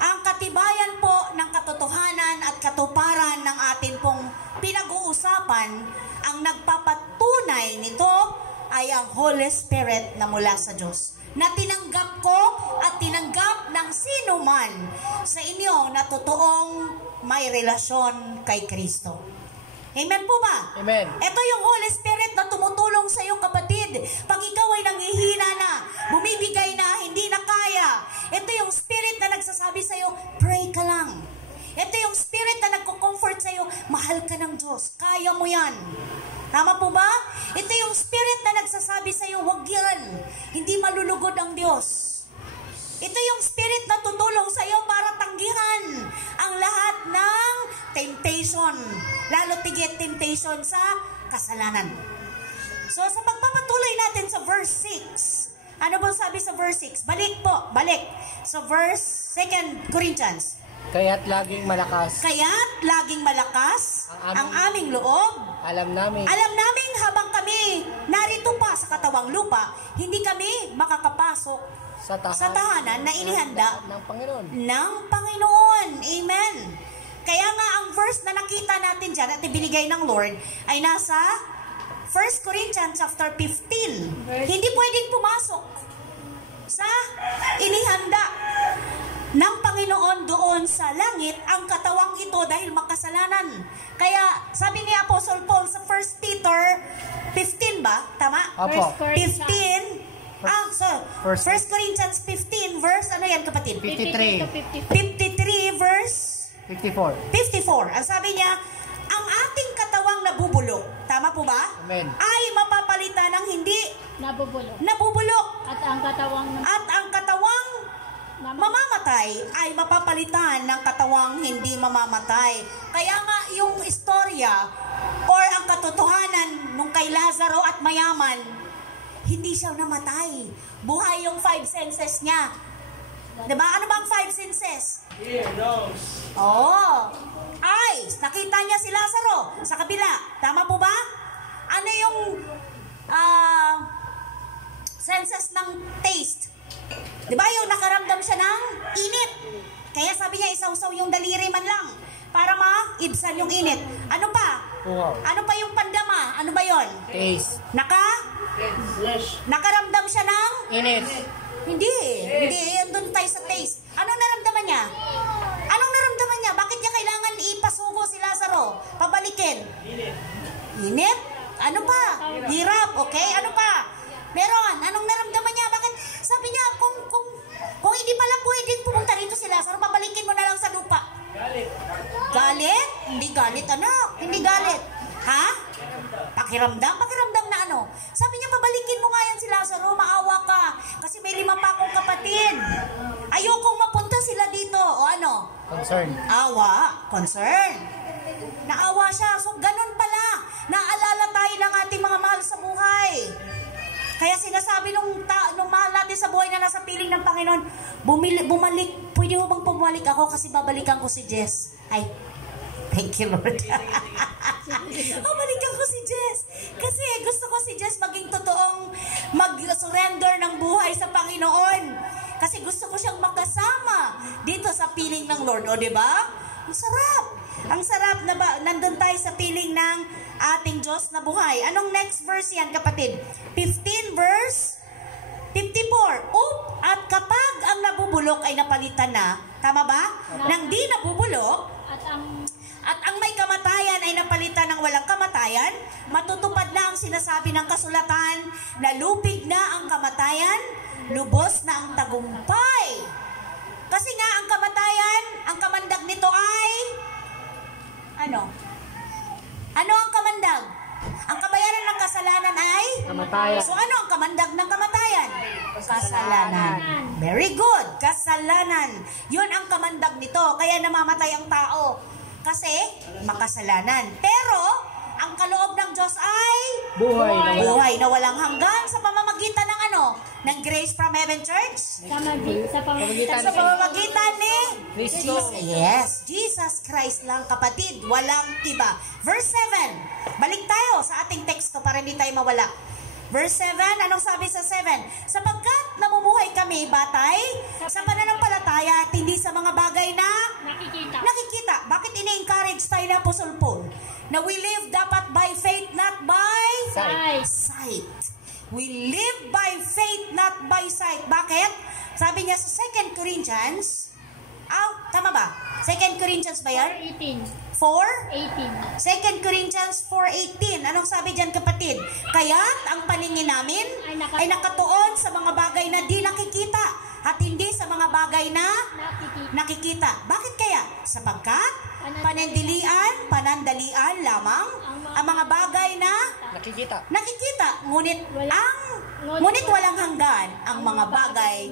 ang katibayan po ng katotohanan at katuparan ng atin pong pinag-uusapan, ang nagpapatunay nito ay ang Holy Spirit na mula sa Diyos, na tinanggap ko at tinanggap ng sino man sa inyo na totoong may relasyon kay Kristo. Amen po ba? Amen. Ito yung Holy Spirit na tumutulong sa iyo, kapatid. Pag ikaw ay nanghihina na, bumibigay na, hindi na kaya. Ito yung Spirit na nagsasabi sa iyo, pray ka lang. Ito yung Spirit na nagko-comfort sa iyo, mahal ka ng Diyos, kaya mo yan. Tama po ba? Ito yung Spirit na nagsasabi sa iyo, wag yan. Hindi malulugod ang Diyos. Ito yung spirit na tutulong sa iyo para tanggihan ang lahat ng temptation. Lalo tigit temptation sa kasalanan. So sa pagpapatuloy natin sa verse 6, ano bang sabi sa verse 6? Balik. Sa verse 2 Corinthians. Kaya't laging malakas. Kaya't laging malakas ang aming loob. Alam namin Habang kami narito pa sa katawang lupa, hindi kami makakapasok sa tahanan na inihanda ng Panginoon. ng Panginoon. Amen. Kaya nga ang verse na nakita natin dyan at ibinigay ng Lord ay nasa 1 Corinthians chapter 15. Hindi pwedeng pumasok sa inihanda ng Panginoon doon sa langit ang katawang ito dahil makasalanan. Kaya sabi ni Apostle Paul sa 1 Peter 15 ba? Tama? Opo. 15. 1 Corinthians 15 verse, ano yan kapatid? 53. 53 verse 54. 54. Ang sabi niya, ang ating katawang nabubulok, tama po ba? Amen. Ay mapapalitan ng hindi Nabubulok. At At ang katawang mamamatay ay mapapalitan ng katawang hindi mamamatay. Kaya nga yung istorya or ang katotohanan nung kay Lazaro at mayaman, hindi siya namatay. Buhay yung 5 senses niya. Diba? Ano bang 5 senses? Eyes. Nakita niya si Lazaro sa kabila. Tama po ba? Ano yung senses ng taste? Diba yung nakaramdam siya ng init? Kaya sabi niya isawsaw yung daliri man lang para maibsan yung init. Ano pa? Wow. Ano pa yung pandama? Ano ba yon? Taste. Nakaramdam siya ng Init. Hindi. Doon tayo sa taste. Anong naramdaman niya? Bakit niya kailangan ipasugo si Lazaro? Pabalikin. Init? Ano pa? Hirap, okay? Ano pa? Meron. Anong naramdaman niya? Bakit? Sabi niya, kung hindi pala pwedeng pumunta rito si Lazaro, pabalikin mo na lang sa lupa. Galit? Hindi galit, anak. Hindi galit. Ha? Pakiramdam na ano? Sabi niya, pabalikin mo nga yan si Lazaro, maawa ka. Kasi may 5 pa akong kapatid. Ayokong mapunta sila dito. O ano? Concern. Concern. Naawa siya. So, ganun pala. Naalala tayo ng ating mga mahal sa buhay. Kaya sinasabi nung mahal natin sa buhay na nasa piling ng Panginoon, bumalik. Pwede mo bang bumalik ako kasi babalikan ko si Jess. Ay, thank you, Lord. Balikan ko si Jess. Kasi gusto ko si Jess maging totoong mag-surrender ng buhay sa Panginoon. Kasi gusto ko siyang makasama dito sa piling ng Lord. O, diba? Ang sarap. Ang sarap na nandun tayo sa piling ng ating Diyos na buhay. Anong next verse yan, kapatid? 15 verse 54. At kapag ang nabubulok ay napalitan na, tama ba? Nang di nabubulok, at ang may kamatayan ay napalitan ng walang kamatayan, matutupad na ang sinasabi ng kasulatan na lupig na ang kamatayan, lubos na ang tagumpay. Kasi nga ang kamatayan, ang kamandag nito ay ano? Ano ang kamandag? Ang kabayaran ng kasalanan ay? Kamatayan. So ano ang kamandag ng kamatayan? Kasalanan. Very good. Kasalanan. Yun ang kamandag nito. Kaya namamatay ang tao. Kasi makasalanan. Pero ang kaloob ng Diyos ay buhay na walang hanggan sa pamamagitan ng ano? Ng Grace from Heaven Church? Sa pamamagitan ni Kristo. Yes, Jesus Christ lang, kapatid. Walang iba. Verse 7. Balik tayo sa ating teksto para hindi tayo mawala. Verse 7, anong sabi sa 7? Sapagkat namumuhay kami, batay, sa pananampalataya at hindi sa mga bagay na nakikita. Bakit ini-encourage tayo na Apostle Paul? Na we live dapat by faith, not by sight. We live by faith, not by sight. Bakit? Sabi niya sa 2 Corinthians, tama ba? 2 Corinthians ba yan? 2 Corinthians 4:18. Anong sabi dyan, kapatid? Kaya't ang paningin namin ay nakatuon sa mga bagay na di nakikita at hindi sa mga bagay na nakikita. Bakit kaya? Sapagkat panandalian lamang ang mga bagay na nakikita, ngunit walang hanggan ang mga bagay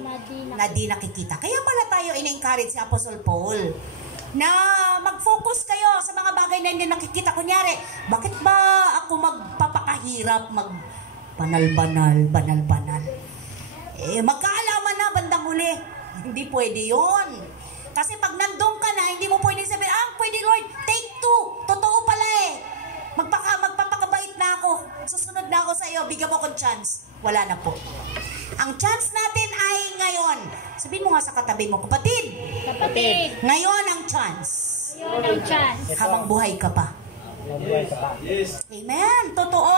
na di nakikita. Kaya pala tayo in-encourage si Apostle Paul na mag-focus kayo sa mga bagay na hindi nakikita. Kunyari, bakit ba ako magpapakahirap, banal-banal? Magkaalaman na bandang huli. Hindi pwede yon. Kasi pag nandun ka na, hindi mo pwede sabihin, pwede Lord, take 2. Totoo pala magpapakabait na ako. Susunod na ako sa iyo, bigyan mo akong chance. Wala na po. Ang chance natin ay ngayon. Sabihin mo nga sa katabi mo, kapatid. Ngayon ang chance. Habang buhay ka pa. Amen. Totoo.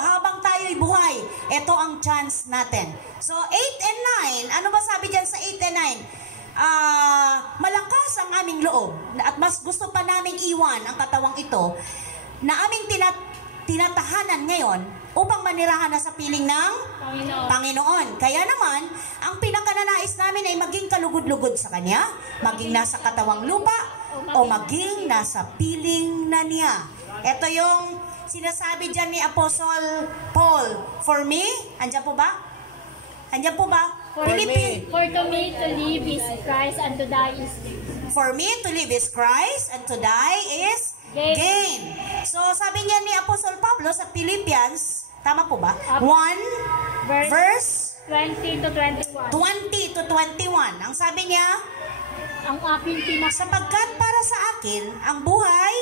Habang tayo'y buhay, ito ang chance natin. So, 8 and 9, ano ba sabi dyan sa 8 and 9? Malakas ang aming loob at mas gusto pa naming iwan ang katawang ito na aming tinatahanan ngayon upang manirahan na sa piling ng Panginoon. Kaya naman, ang pinakananais namin ay maging kalugod-lugod sa Kanya, maging nasa katawang lupa, o maging nasa piling na niya. Ito yung sinasabi dyan ni Apostle Paul. For me, andyan po ba? For to me to live is Christ and to die is gain. For me to live is Christ and to die is gain. So sabi niya ni Apostle Pablo sa Philippians, tama po ba? 1 verse 20 to 21. 20 to 21. Ang sabi niya, sapagkat para sa akin ang buhay,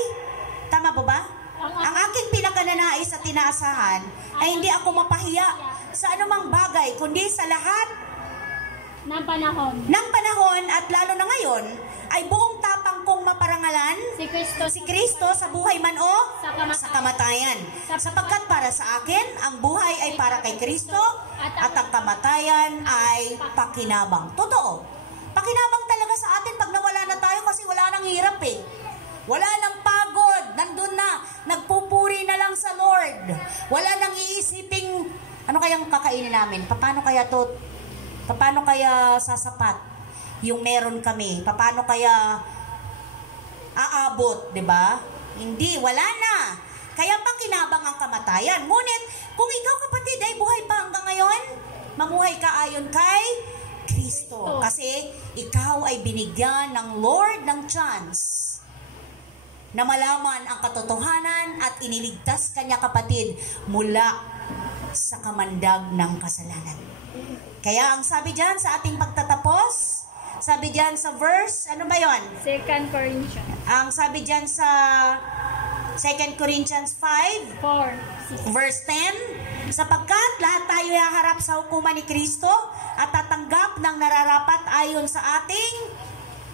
tama po ba? Ang aking pinakananais at tinaasahan ay hindi ako mapahiya sa anumang bagay, kundi sa lahat ng panahon at lalo na ngayon ay buong tapang kong maparangalan si Kristo sa buhay man o sa kamatayan. Sapagkat para sa akin ang buhay ay para kay Kristo at ang kamatayan ay pakinabang. Totoo. Pakinabang talaga sa atin pag nawala na tayo kasi wala nang hirap eh. Wala nang pagod, nandun na, nagpupuri na lang sa Lord. Wala nang iisiping, ano kayang kakainin namin? Paano kaya sasapat yung meron kami? Paano kaya aabot, 'di ba? Hindi, wala na. Kaya pakinabang ang kamatayan. Ngunit, kung ikaw kapatid ay buhay pa hanggang ngayon, mamuhay ka ayon kay Kristo. Kasi ikaw ay binigyan ng Lord ng chance na malaman ang katotohanan at iniligtas kanya kapatid mula sa kamandag ng kasalanan. Kaya ang sabi dyan sa ating pagtatapos, sabi dyan sa verse, ano ba yon? 2 Corinthians. Ang sabi dyan sa 2 Corinthians 5, verse 10, sapagkat lahat tayo haharap sa hukuman ni Kristo at tatanggap ng nararapat ayon sa ating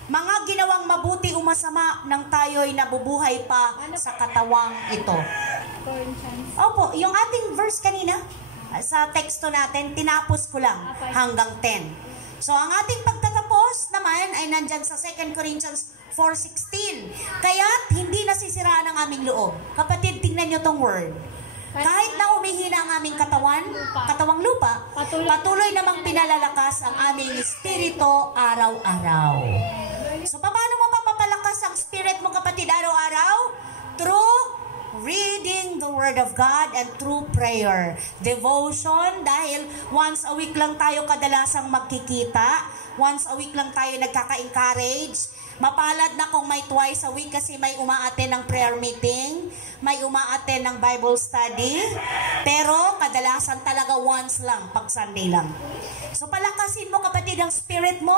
mga ginawang mabuti o masama nang tayo'y nabubuhay pa sa katawang ito. Opo, yung ating verse kanina, sa teksto natin, tinapos ko lang hanggang 10. So, ang ating pagtatapos naman ay nandyan sa 2 Corinthians 4:16. Kaya't hindi nasisiraan ang aming loob. Kapatid, tingnan nyo tong word. Kahit na umihina ang aming katawang lupa, patuloy namang pinalalakas ang aming espiritu araw-araw. So, paano mo mapapalakas ang spirit mo, kapatid, araw-araw? Through reading the Word of God and through prayer. Devotion, dahil once a week lang tayo kadalasang magkikita. Once a week lang tayo nagkaka-encourage. Mapalad na kung may twice a week kasi may umaattend ng prayer meeting, may umaattend ng Bible study, pero kadalasan talaga once lang, pag Sunday lang. So palakasin mo, kapatid, ang spirit mo,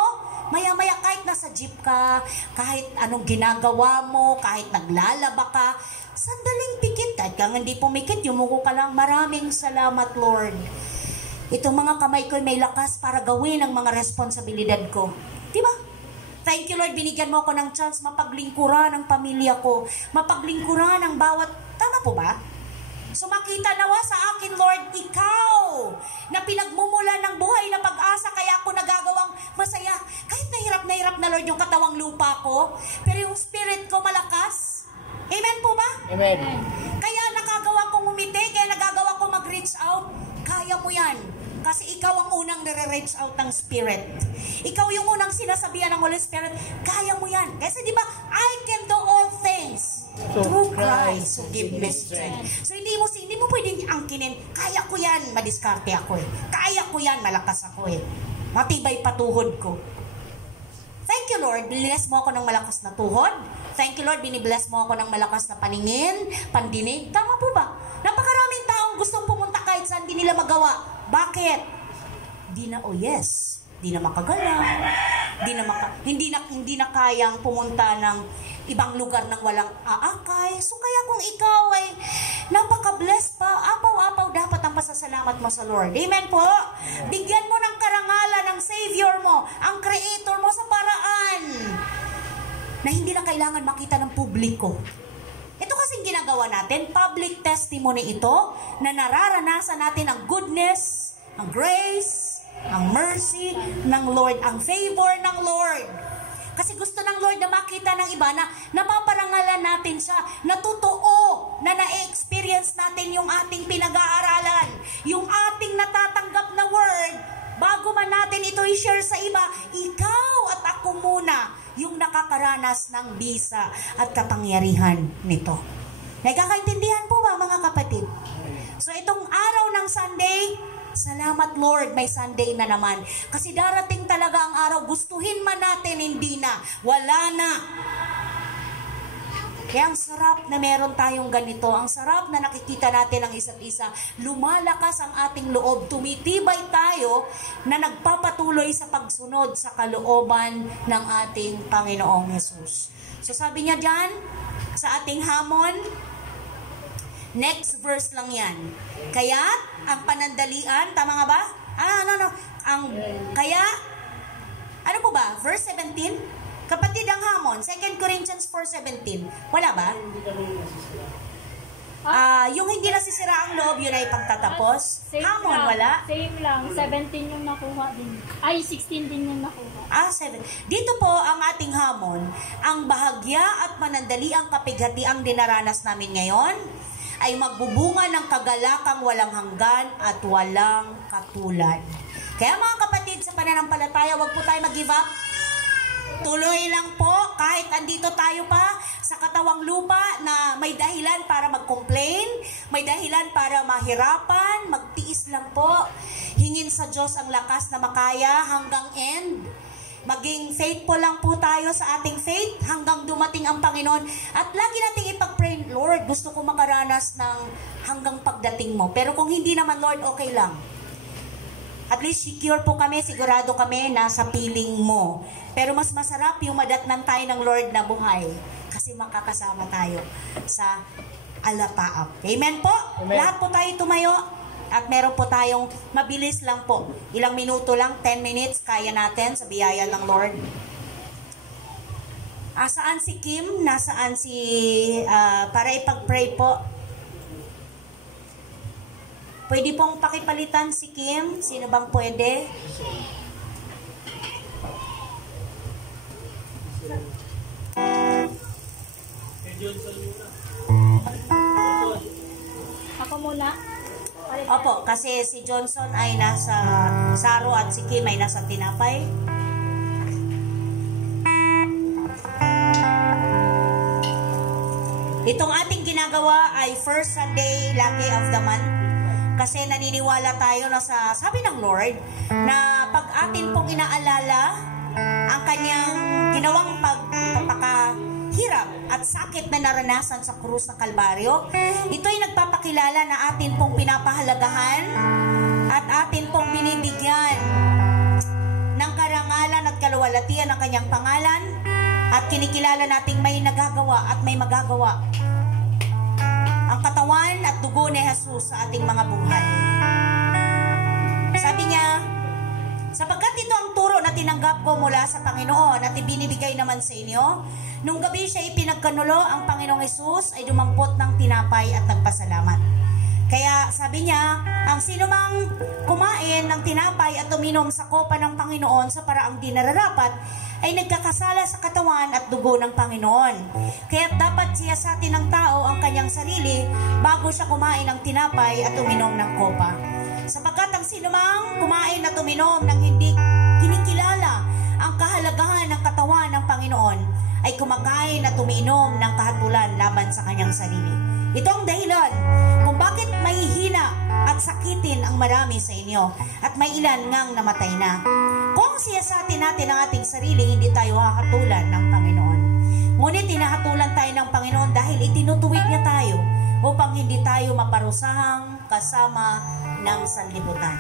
maya-maya kahit nasa jeep ka, kahit anong ginagawa mo, kahit naglalaba ka, sandaling pikit, kahit kang hindi pumikit, yumuko ka lang, maraming salamat, Lord. Itong mga kamay ko may lakas para gawin ang mga responsibilidad ko. Diba? Thank you, Lord, binigyan mo ako ng chance mapaglingkuran ang pamilya ko, mapaglingkuran ang bawat, tama po ba? So makita nawa sa akin, Lord, ikaw na pinagmumula ng buhay na pag-asa, kaya ako nagagawang masaya. Kahit nahirap na, Lord, yung katawang lupa ko, pero yung spirit ko malakas. Amen po ba? Amen. Kaya nakagawa kong umiti, kaya nagagawa kong mag-reach out. Kaya mo yan. Kasi ikaw ang unang nire-reach out ng Spirit. Ikaw yung unang sinasabihan ng Holy Spirit, kaya mo yan. Kasi di ba, I can do all things through Christ who give me strength. So hindi mo pwedeng angkinin, kaya ko yan, madiskarte ako eh. Kaya ko yan, malakas ako eh. Matibay patuhod ko. Thank you, Lord. Bless mo ako ng malakas na tuhod. Thank you, Lord. Binibless mo ako ng malakas na paningin, pandinig. Tama po ba? Napakaraming taong gustong pumunta kahit saan di nila magawa. Bakit? Di na, oh yes. Di na makagalaw. Hindi na kayang pumunta ng ibang lugar nang walang aakay. So kaya kung ikaw ay napaka-blessed pa, apaw-apaw dapat ang pasasalamat mo sa Lord. Amen po? Bigyan mo ng karangalan ng Savior mo, ang Creator mo sa paraan na hindi na kailangan makita ng publiko. Ito kasing ginagawa natin, public testimony ito, na nararanasan natin ang goodness, ang grace, ang mercy ng Lord, ang favor ng Lord. Kasi gusto ng Lord na makita ng iba na napaparangalan natin siya, na totoo, na na-experience natin yung ating pinag-aaralan, yung ating natatanggap na word. Bago man natin ito i-share sa iba, ikaw at ako muna yung nakakaranas ng bisa at kapangyarihan nito. Nagkakaintindihan po ba mga kapatid? So itong araw ng Sunday, salamat Lord, may Sunday na naman. Kasi darating talaga ang araw, gustuhin man natin, hindi na, wala na. Kaya ang sarap na meron tayong ganito, ang sarap na nakikita natin ang isa't isa, lumalakas ang ating loob, tumitibay tayo na nagpapatuloy sa pagsunod sa kalooban ng ating Panginoong Jesus. So sabi niya dyan, sa ating hamon, next verse lang yan. Kaya, ang panandalian, tama nga ba? Kaya, ano po ba? Verse 17? Kapatid ang hamon, 2 Corinthians 4:17. Wala ba? Yung hindi nasisira ang loob, yun ay pagtatapos. Hamon, lang. wala? Same lang. 17 yung nakuha din. Ay, 16 din yung nakuha. 7. Dito po ang ating hamon, ang bahagya at manandaliang kapighati ang dinaranas namin ngayon ay magbubunga ng kagalakang walang hanggan at walang katulad. Kaya mga kapatid, sa pananampalataya, wag po tayo mag-give up. Tuloy lang po, kahit andito tayo pa sa katawang lupa na may dahilan para mag-complain, may dahilan para mahirapan, magtiis lang po. Hingin sa Diyos ang lakas na makaya hanggang end. Maging faithful lang po tayo sa ating faith hanggang dumating ang Panginoon. At lagi nating ipag-pray, Lord, gusto ko makaranas ng hanggang pagdating mo. Pero kung hindi naman, Lord, okay lang. At least secure po kami, sigurado kami na sa piling mo. Pero mas masarap yung madatnan tayo ng Lord na buhay. Kasi makakasama tayo sa alapaap. Amen po? Amen. Lahat po tayo tumayo. At meron po tayong mabilis lang po. Ilang minuto lang, 10 minutes, kaya natin sa biyaya ng Lord. Saan si Kim? Nasaan si... para ipag-pray po. Pwede pong pakipalitan si Kim. Sino bang pwede? Ako muna. Opo, kasi si Johnson ay nasa Saro at si Kim ay nasa Tinapay. Itong ating ginagawa ay first Sunday lagi of the month. Kasi naniniwala tayo na sa sabi ng Lord na pag atin pong inaalala ang kanyang ginawang pagpapakahirap at sakit na naranasan sa krus ng Kalbaryo, ito ay nagpapakilala na atin pong pinapahalagahan at atin pong binibigyan ng karangalan at kaluwalhatian ng kanyang pangalan at kinikilala nating may nagagawa at may magagawa ang katawan at dugo ni Jesus sa ating mga buhay. Sabi niya, sapagkat ito ang turo na tinanggap ko mula sa Panginoon at ibinibigay naman sa inyo, nung gabi siya ipinagkanulo, ang Panginoong Jesus ay dumampot ng tinapay at nagpasalamat. Kaya sabi niya, ang sino mang kumain ng tinapay at uminom sa kopa ng Panginoon sa paraang di nararapat, ay nagkakasala sa katawan at dugo ng Panginoon. Kaya dapat siyasatin ng tao ang kanyang sarili bago siya kumain ng tinapay at uminom ng kopa. Sapagkat ang sinumang kumain at uminom ng hindi kinikilala ang kahalagahan ng katawan ng Panginoon ay kumakain at umiinom ng kahatulan laban sa kanyang sarili. Ito ang dahilan kung bakit mahihina at sakitin ang marami sa inyo at may ilan ngang namatay na. Kung siyasatin natin ang ating sarili, hindi tayo hahatulan ng Panginoon. Ngunit tinahatulan tayo ng Panginoon dahil itinutuwid niya tayo upang hindi tayo maparusahang kasama ng sanlibutan.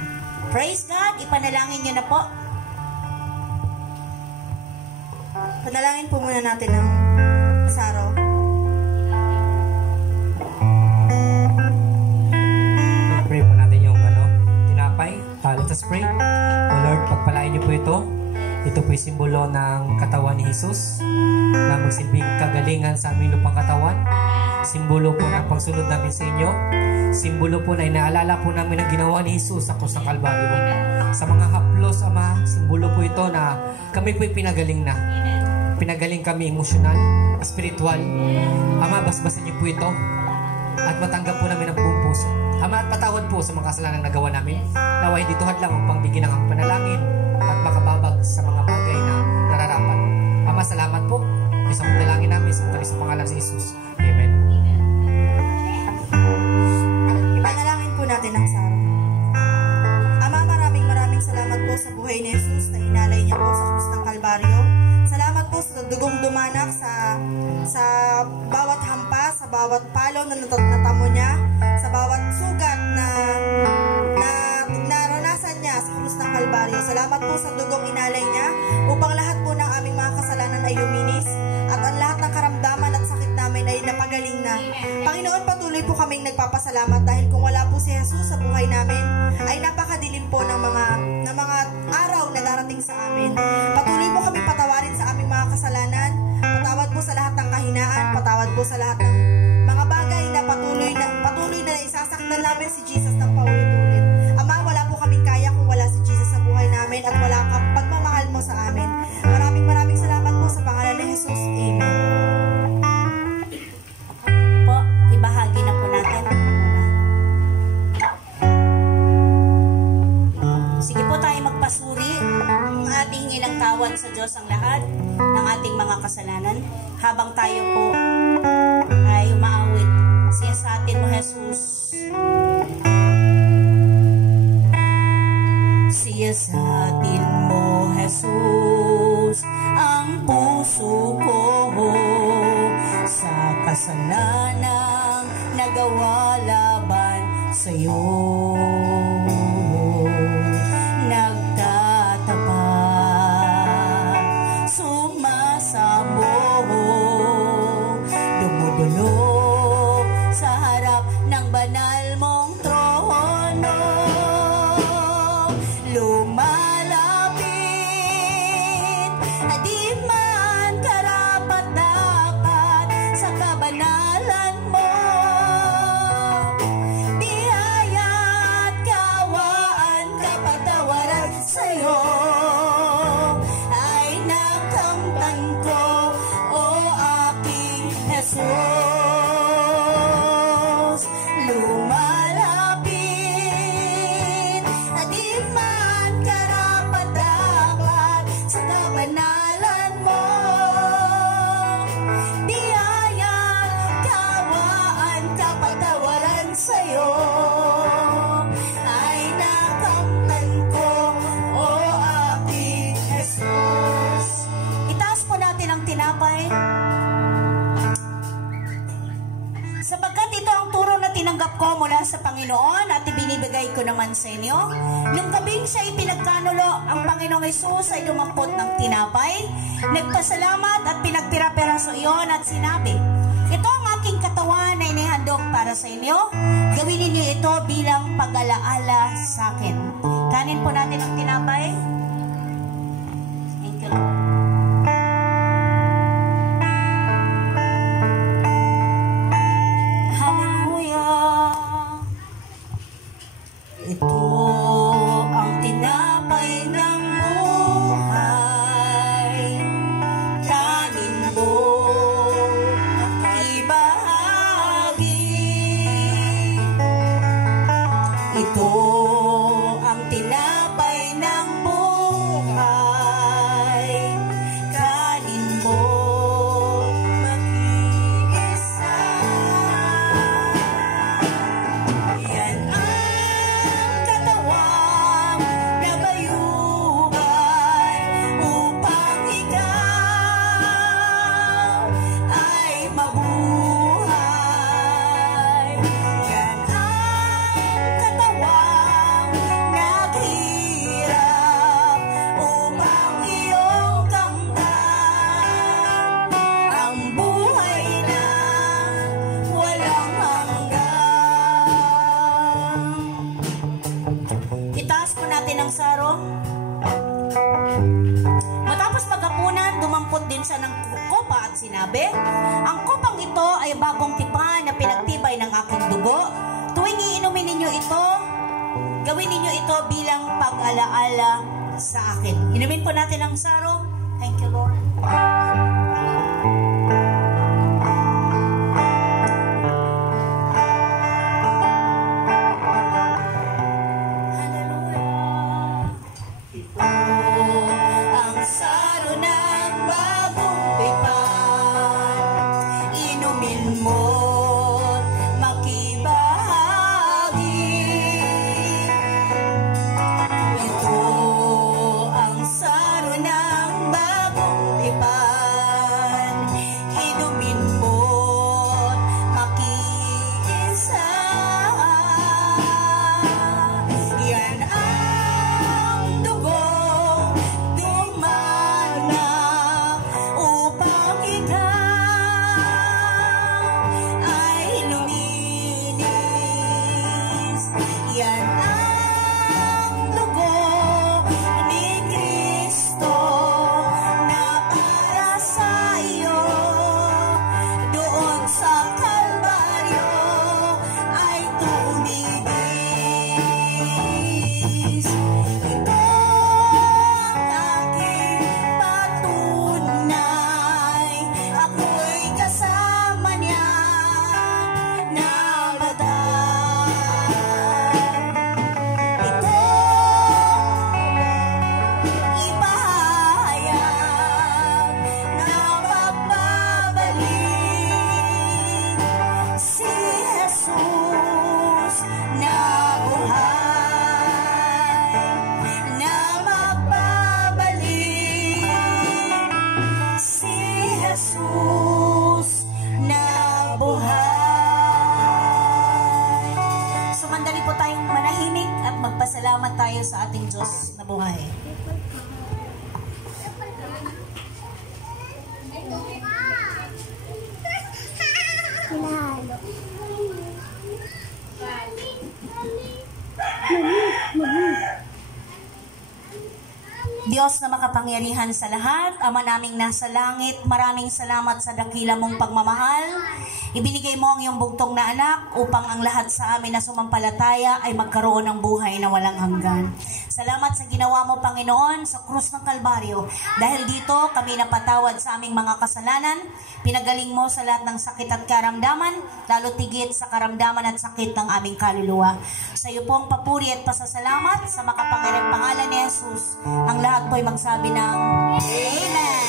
Praise God! Ipanalangin niyo na po. Panalangin po muna natin ng Saro. Pray po natin yung tinapay. Let us pray. O Lord, pagpalain niyo po ito. Ito po yung simbolo ng katawan ni Jesus na magsilbing kagalingan sa aming lupang katawan. Simbolo po ng pagsunod namin sa inyo. Simbolo po na inaalala po namin ang ginawa ni Jesus sa krus ng Kalbaryo. Sa mga haplos, Ama, simbolo po ito na kami po'y pinagaling na. Pinagaling kami emosyonal, spiritual. Ama, basbasan niyo po ito at matanggap po namin ang buong puso. Ama, at patawad po sa mga kasalanan na nagawa namin. Nawa hindi tuhad lang ang pangbigyan ng panalangin at makababag sa mga bagay na nararapat. Ama, salamat po. Isang panalangin namin sa pangalan ni Jesus. Amen. Ipanalangin po natin ang Saro. Ama, maraming salamat po sa buhay ni Jesus na inalay niya po sa krus ng Kalbaryo. Salamat po sa dugong dumanak sa bawat hampas, sa bawat palo na natamo niya, sa bawat sugat na naranasan niya sa krus ng Kalbaryo. Salamat po sa dugong inalay niya upang lahat po ng aming mga kasalanan ay luminis at ang lahat ng karamdaman at sakit namin ay napagaling na. Panginoon, patuloy po kaming nagpapasalamat dahil kung wala po si Jesus sa buhay namin ay napakadilim po ng mga araw na darating sa amin. Patuloy po kami patawarin sa aming mga kasalanan. Patawad po sa lahat ng kahinaan, patawad po sa lahat ng mga bagay na patuloy na isasakdal namin si Jesus ng paulit-ulit. Ama, wala po kaming kaya kung wala si Jesus sa buhay namin at wala kang pagmamahal mo sa amin. Maraming salamat po sa pangalan ni Jesus. Amen. Po, ibahagi na po natin. Sige po tayo magpasuri. Ating hingilang tawad sa Diyos ang lahat ng ating mga kasalanan. Habang tayo po ay umaawit, siya sa atin mo, Jesus. Siya sa atin mo, Jesus, ang puso ko sa kasalanang nagawa laban sa'yo. Nagtatapat, sumasamo, dumudulog sa harap ng banal mong trono. Lumalapit, di man karapat-dapat sa kabanalan mo. Biyaya't kawaan, kapatawaran sa'yo ay nakamtan ko, o aking Jesus. Lumalapit, di man karapat-dapat sa kabanalan mo. Biyaya, kawaan, kapatawaran sa'yo ay nakamtan ko, o aking Jesus. Itaas po natin ang tinapay. Sapagkat ito ang turo na tinanggap ko mula sa Panginoon at ibinibigay ko naman sa inyo. Nung gabing siya ipinagkanulo, ang Panginoong Jesus ay dumampot ng tinapay, nagpasalamat at pinagpira-piraso iyon at sinabi, ito ang aking katawan na inihandog para sa inyo. Gawin ninyo ito bilang pag-alaala sa akin. Kanin po natin ang tinapay. Thank you, Lord. Ito ang tinapay ng buhay, kanin mo ibahagi. Ito ang kopa at sinabi, "Ang kopang ito ay bagong tipan na pinagtibay ng aking dugo. Tuwing iinumin ninyo ito, gawin ninyo ito bilang pag-alaala sa akin." Inumin po natin ang saro. Thank you, Lord. Magpasalamat tayo sa ating Diyos na buhay. Diyos na makapangyarihan sa lahat, Ama naming nasa langit, maraming salamat sa dakila mong pagmamahal. Ibinigay mo ang iyong bugtong na anak upang ang lahat sa amin na sumampalataya ay magkaroon ng buhay na walang hanggan. Salamat sa ginawa mo, Panginoon, sa krus ng Kalbaryo. Dahil dito kami napatawad sa aming mga kasalanan, pinagaling mo sa lahat ng sakit at karamdaman, lalo tigit sa karamdaman at sakit ng aming kaluluwa. Sa iyo po ang papuri at pasasalamat sa makapangyarihang pangalan ni Jesus. Ang lahat po ay magsabi ng Amen.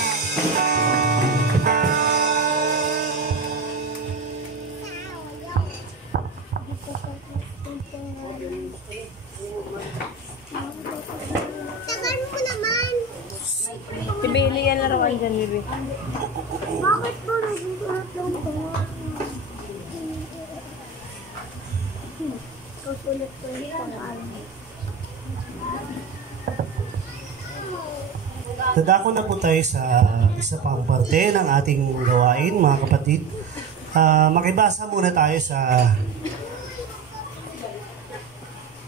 Tagan mo naman. Ibili yan laruan dyan, Bibi. Bakit po nagsusulat lang po? Susulat ko yung pangalan. Dadako na po tayo sa isa pang parte ng ating gawain, mga kapatid. Makibasa muna tayo sa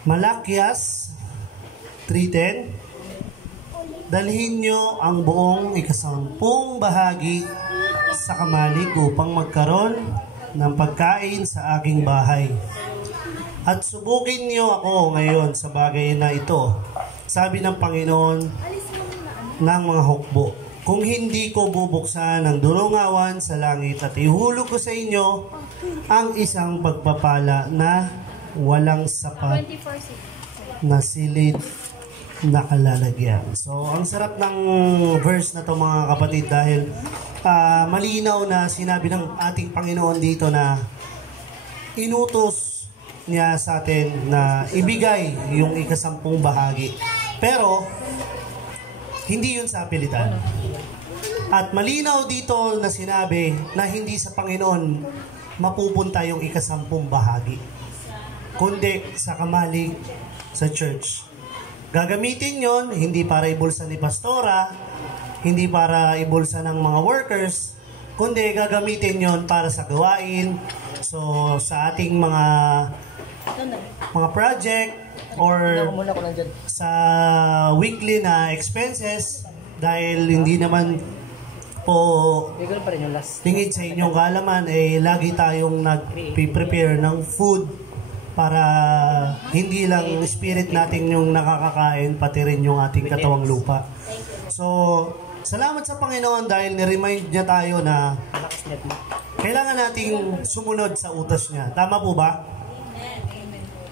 Malakias 3:10. Dalhin nyo ang buong ikasampung bahagi sa kamalig upang magkaroon ng pagkain sa aking bahay. At subukin nyo ako ngayon sa bagay na ito, sabi ng Panginoon ng mga hukbo. Kung hindi ko bubuksan ang durungawan sa langit at ihulog ko sa inyo ang isang pagpapala na walang sapat na silid na kalalagyan. So, ang sarap ng verse na to, mga kapatid, dahil malinaw na sinabi ng ating Panginoon dito na inutos niya sa atin na ibigay yung ikasampung bahagi. Pero, hindi yun sa pilitan. At malinaw dito na sinabi na hindi sa Panginoon mapupunta yung ikasampung bahagi, kundi sa kamalig sa church. Gagamitin yon hindi para ibulsa ni pastora, hindi para ibulsa ng mga workers, kundi gagamitin yon para sa gawain, so sa ating mga project or sa weekly na expenses, dahil hindi naman po Bigol pa rin yung last. lingid sa inyong kaalaman, lagi tayong nag-prepare ng food para hindi lang spirit natin yung nakakakain, pati rin yung ating katawang lupa. So, salamat sa Panginoon dahil ni-remind niya tayo na kailangan nating sumunod sa utos niya. Tama po ba?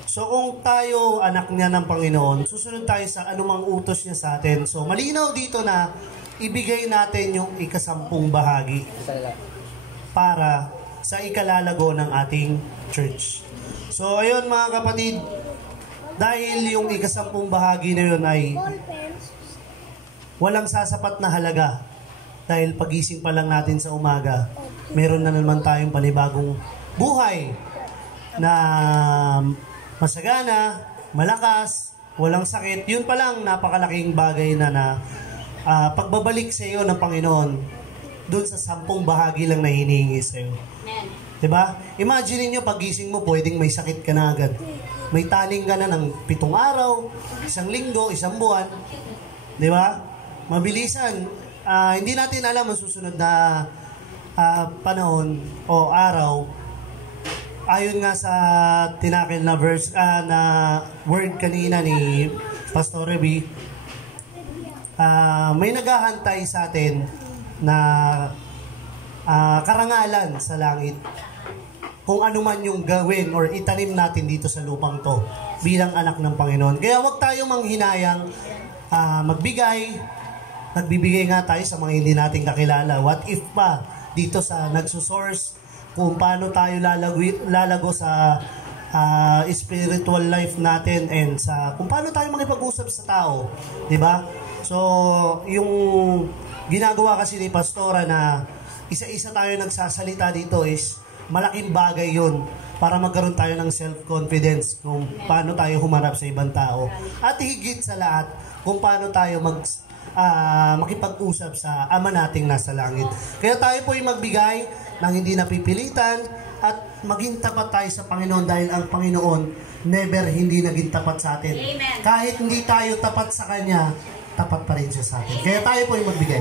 So, kung tayo anak niya ng Panginoon, susunod tayo sa anumang utos niya sa atin. So, malinaw dito na ibigay natin yung ika-10 bahagi para sa ikalalago ng ating church. So, ayun mga kapatid, dahil yung ika-10 bahagi na yun ay walang sasapat na halaga. Dahil pagising pa lang natin sa umaga, meron na naman tayong panibagong buhay na masagana, malakas, walang sakit. Yun pa lang, napakalaking bagay na pagbabalik sa iyo ng Panginoon doon sa 10 bahagi lang na hinihingi sa iyo. Diba? Imagine niyo pagising mo, pwedeng may sakit ka na agad. May taning ka na ng 7 araw, 1 linggo, 1 buwan. Diba? Mabilisan. Hindi natin alam ang susunod na panahon o araw. Ayon nga sa tinakil na verse, na word kanina ni Pastor Reby, may naghahantay sa atin na karangalan sa langit. Kung ano man yung gawin or itanim natin dito sa lupang to bilang anak ng Panginoon. Kaya wag tayo manghinayang magbigay. Nagbibigay nga tayo sa mga hindi natin kakilala. What if pa dito sa nagsusource kung paano tayo lalago sa spiritual life natin and sa kung paano tayo makipag-usap sa tao, 'di ba? So, yung ginagawa kasi ni Pastora na isa-isa tayo nagsasalita dito is malaking bagay yun para magkaroon tayo ng self-confidence kung paano tayo humarap sa ibang tao. At higit sa lahat, kung paano tayo makipag-usap sa Ama nating nasa langit. Kaya tayo po ay magbigay ng hindi napipilitan at maging tapat tayo sa Panginoon dahil ang Panginoon never hindi naging tapat sa atin. Kahit hindi tayo tapat sa Kanya, tapat pa rin siya sa atin. Kaya tayo po ay magbigay.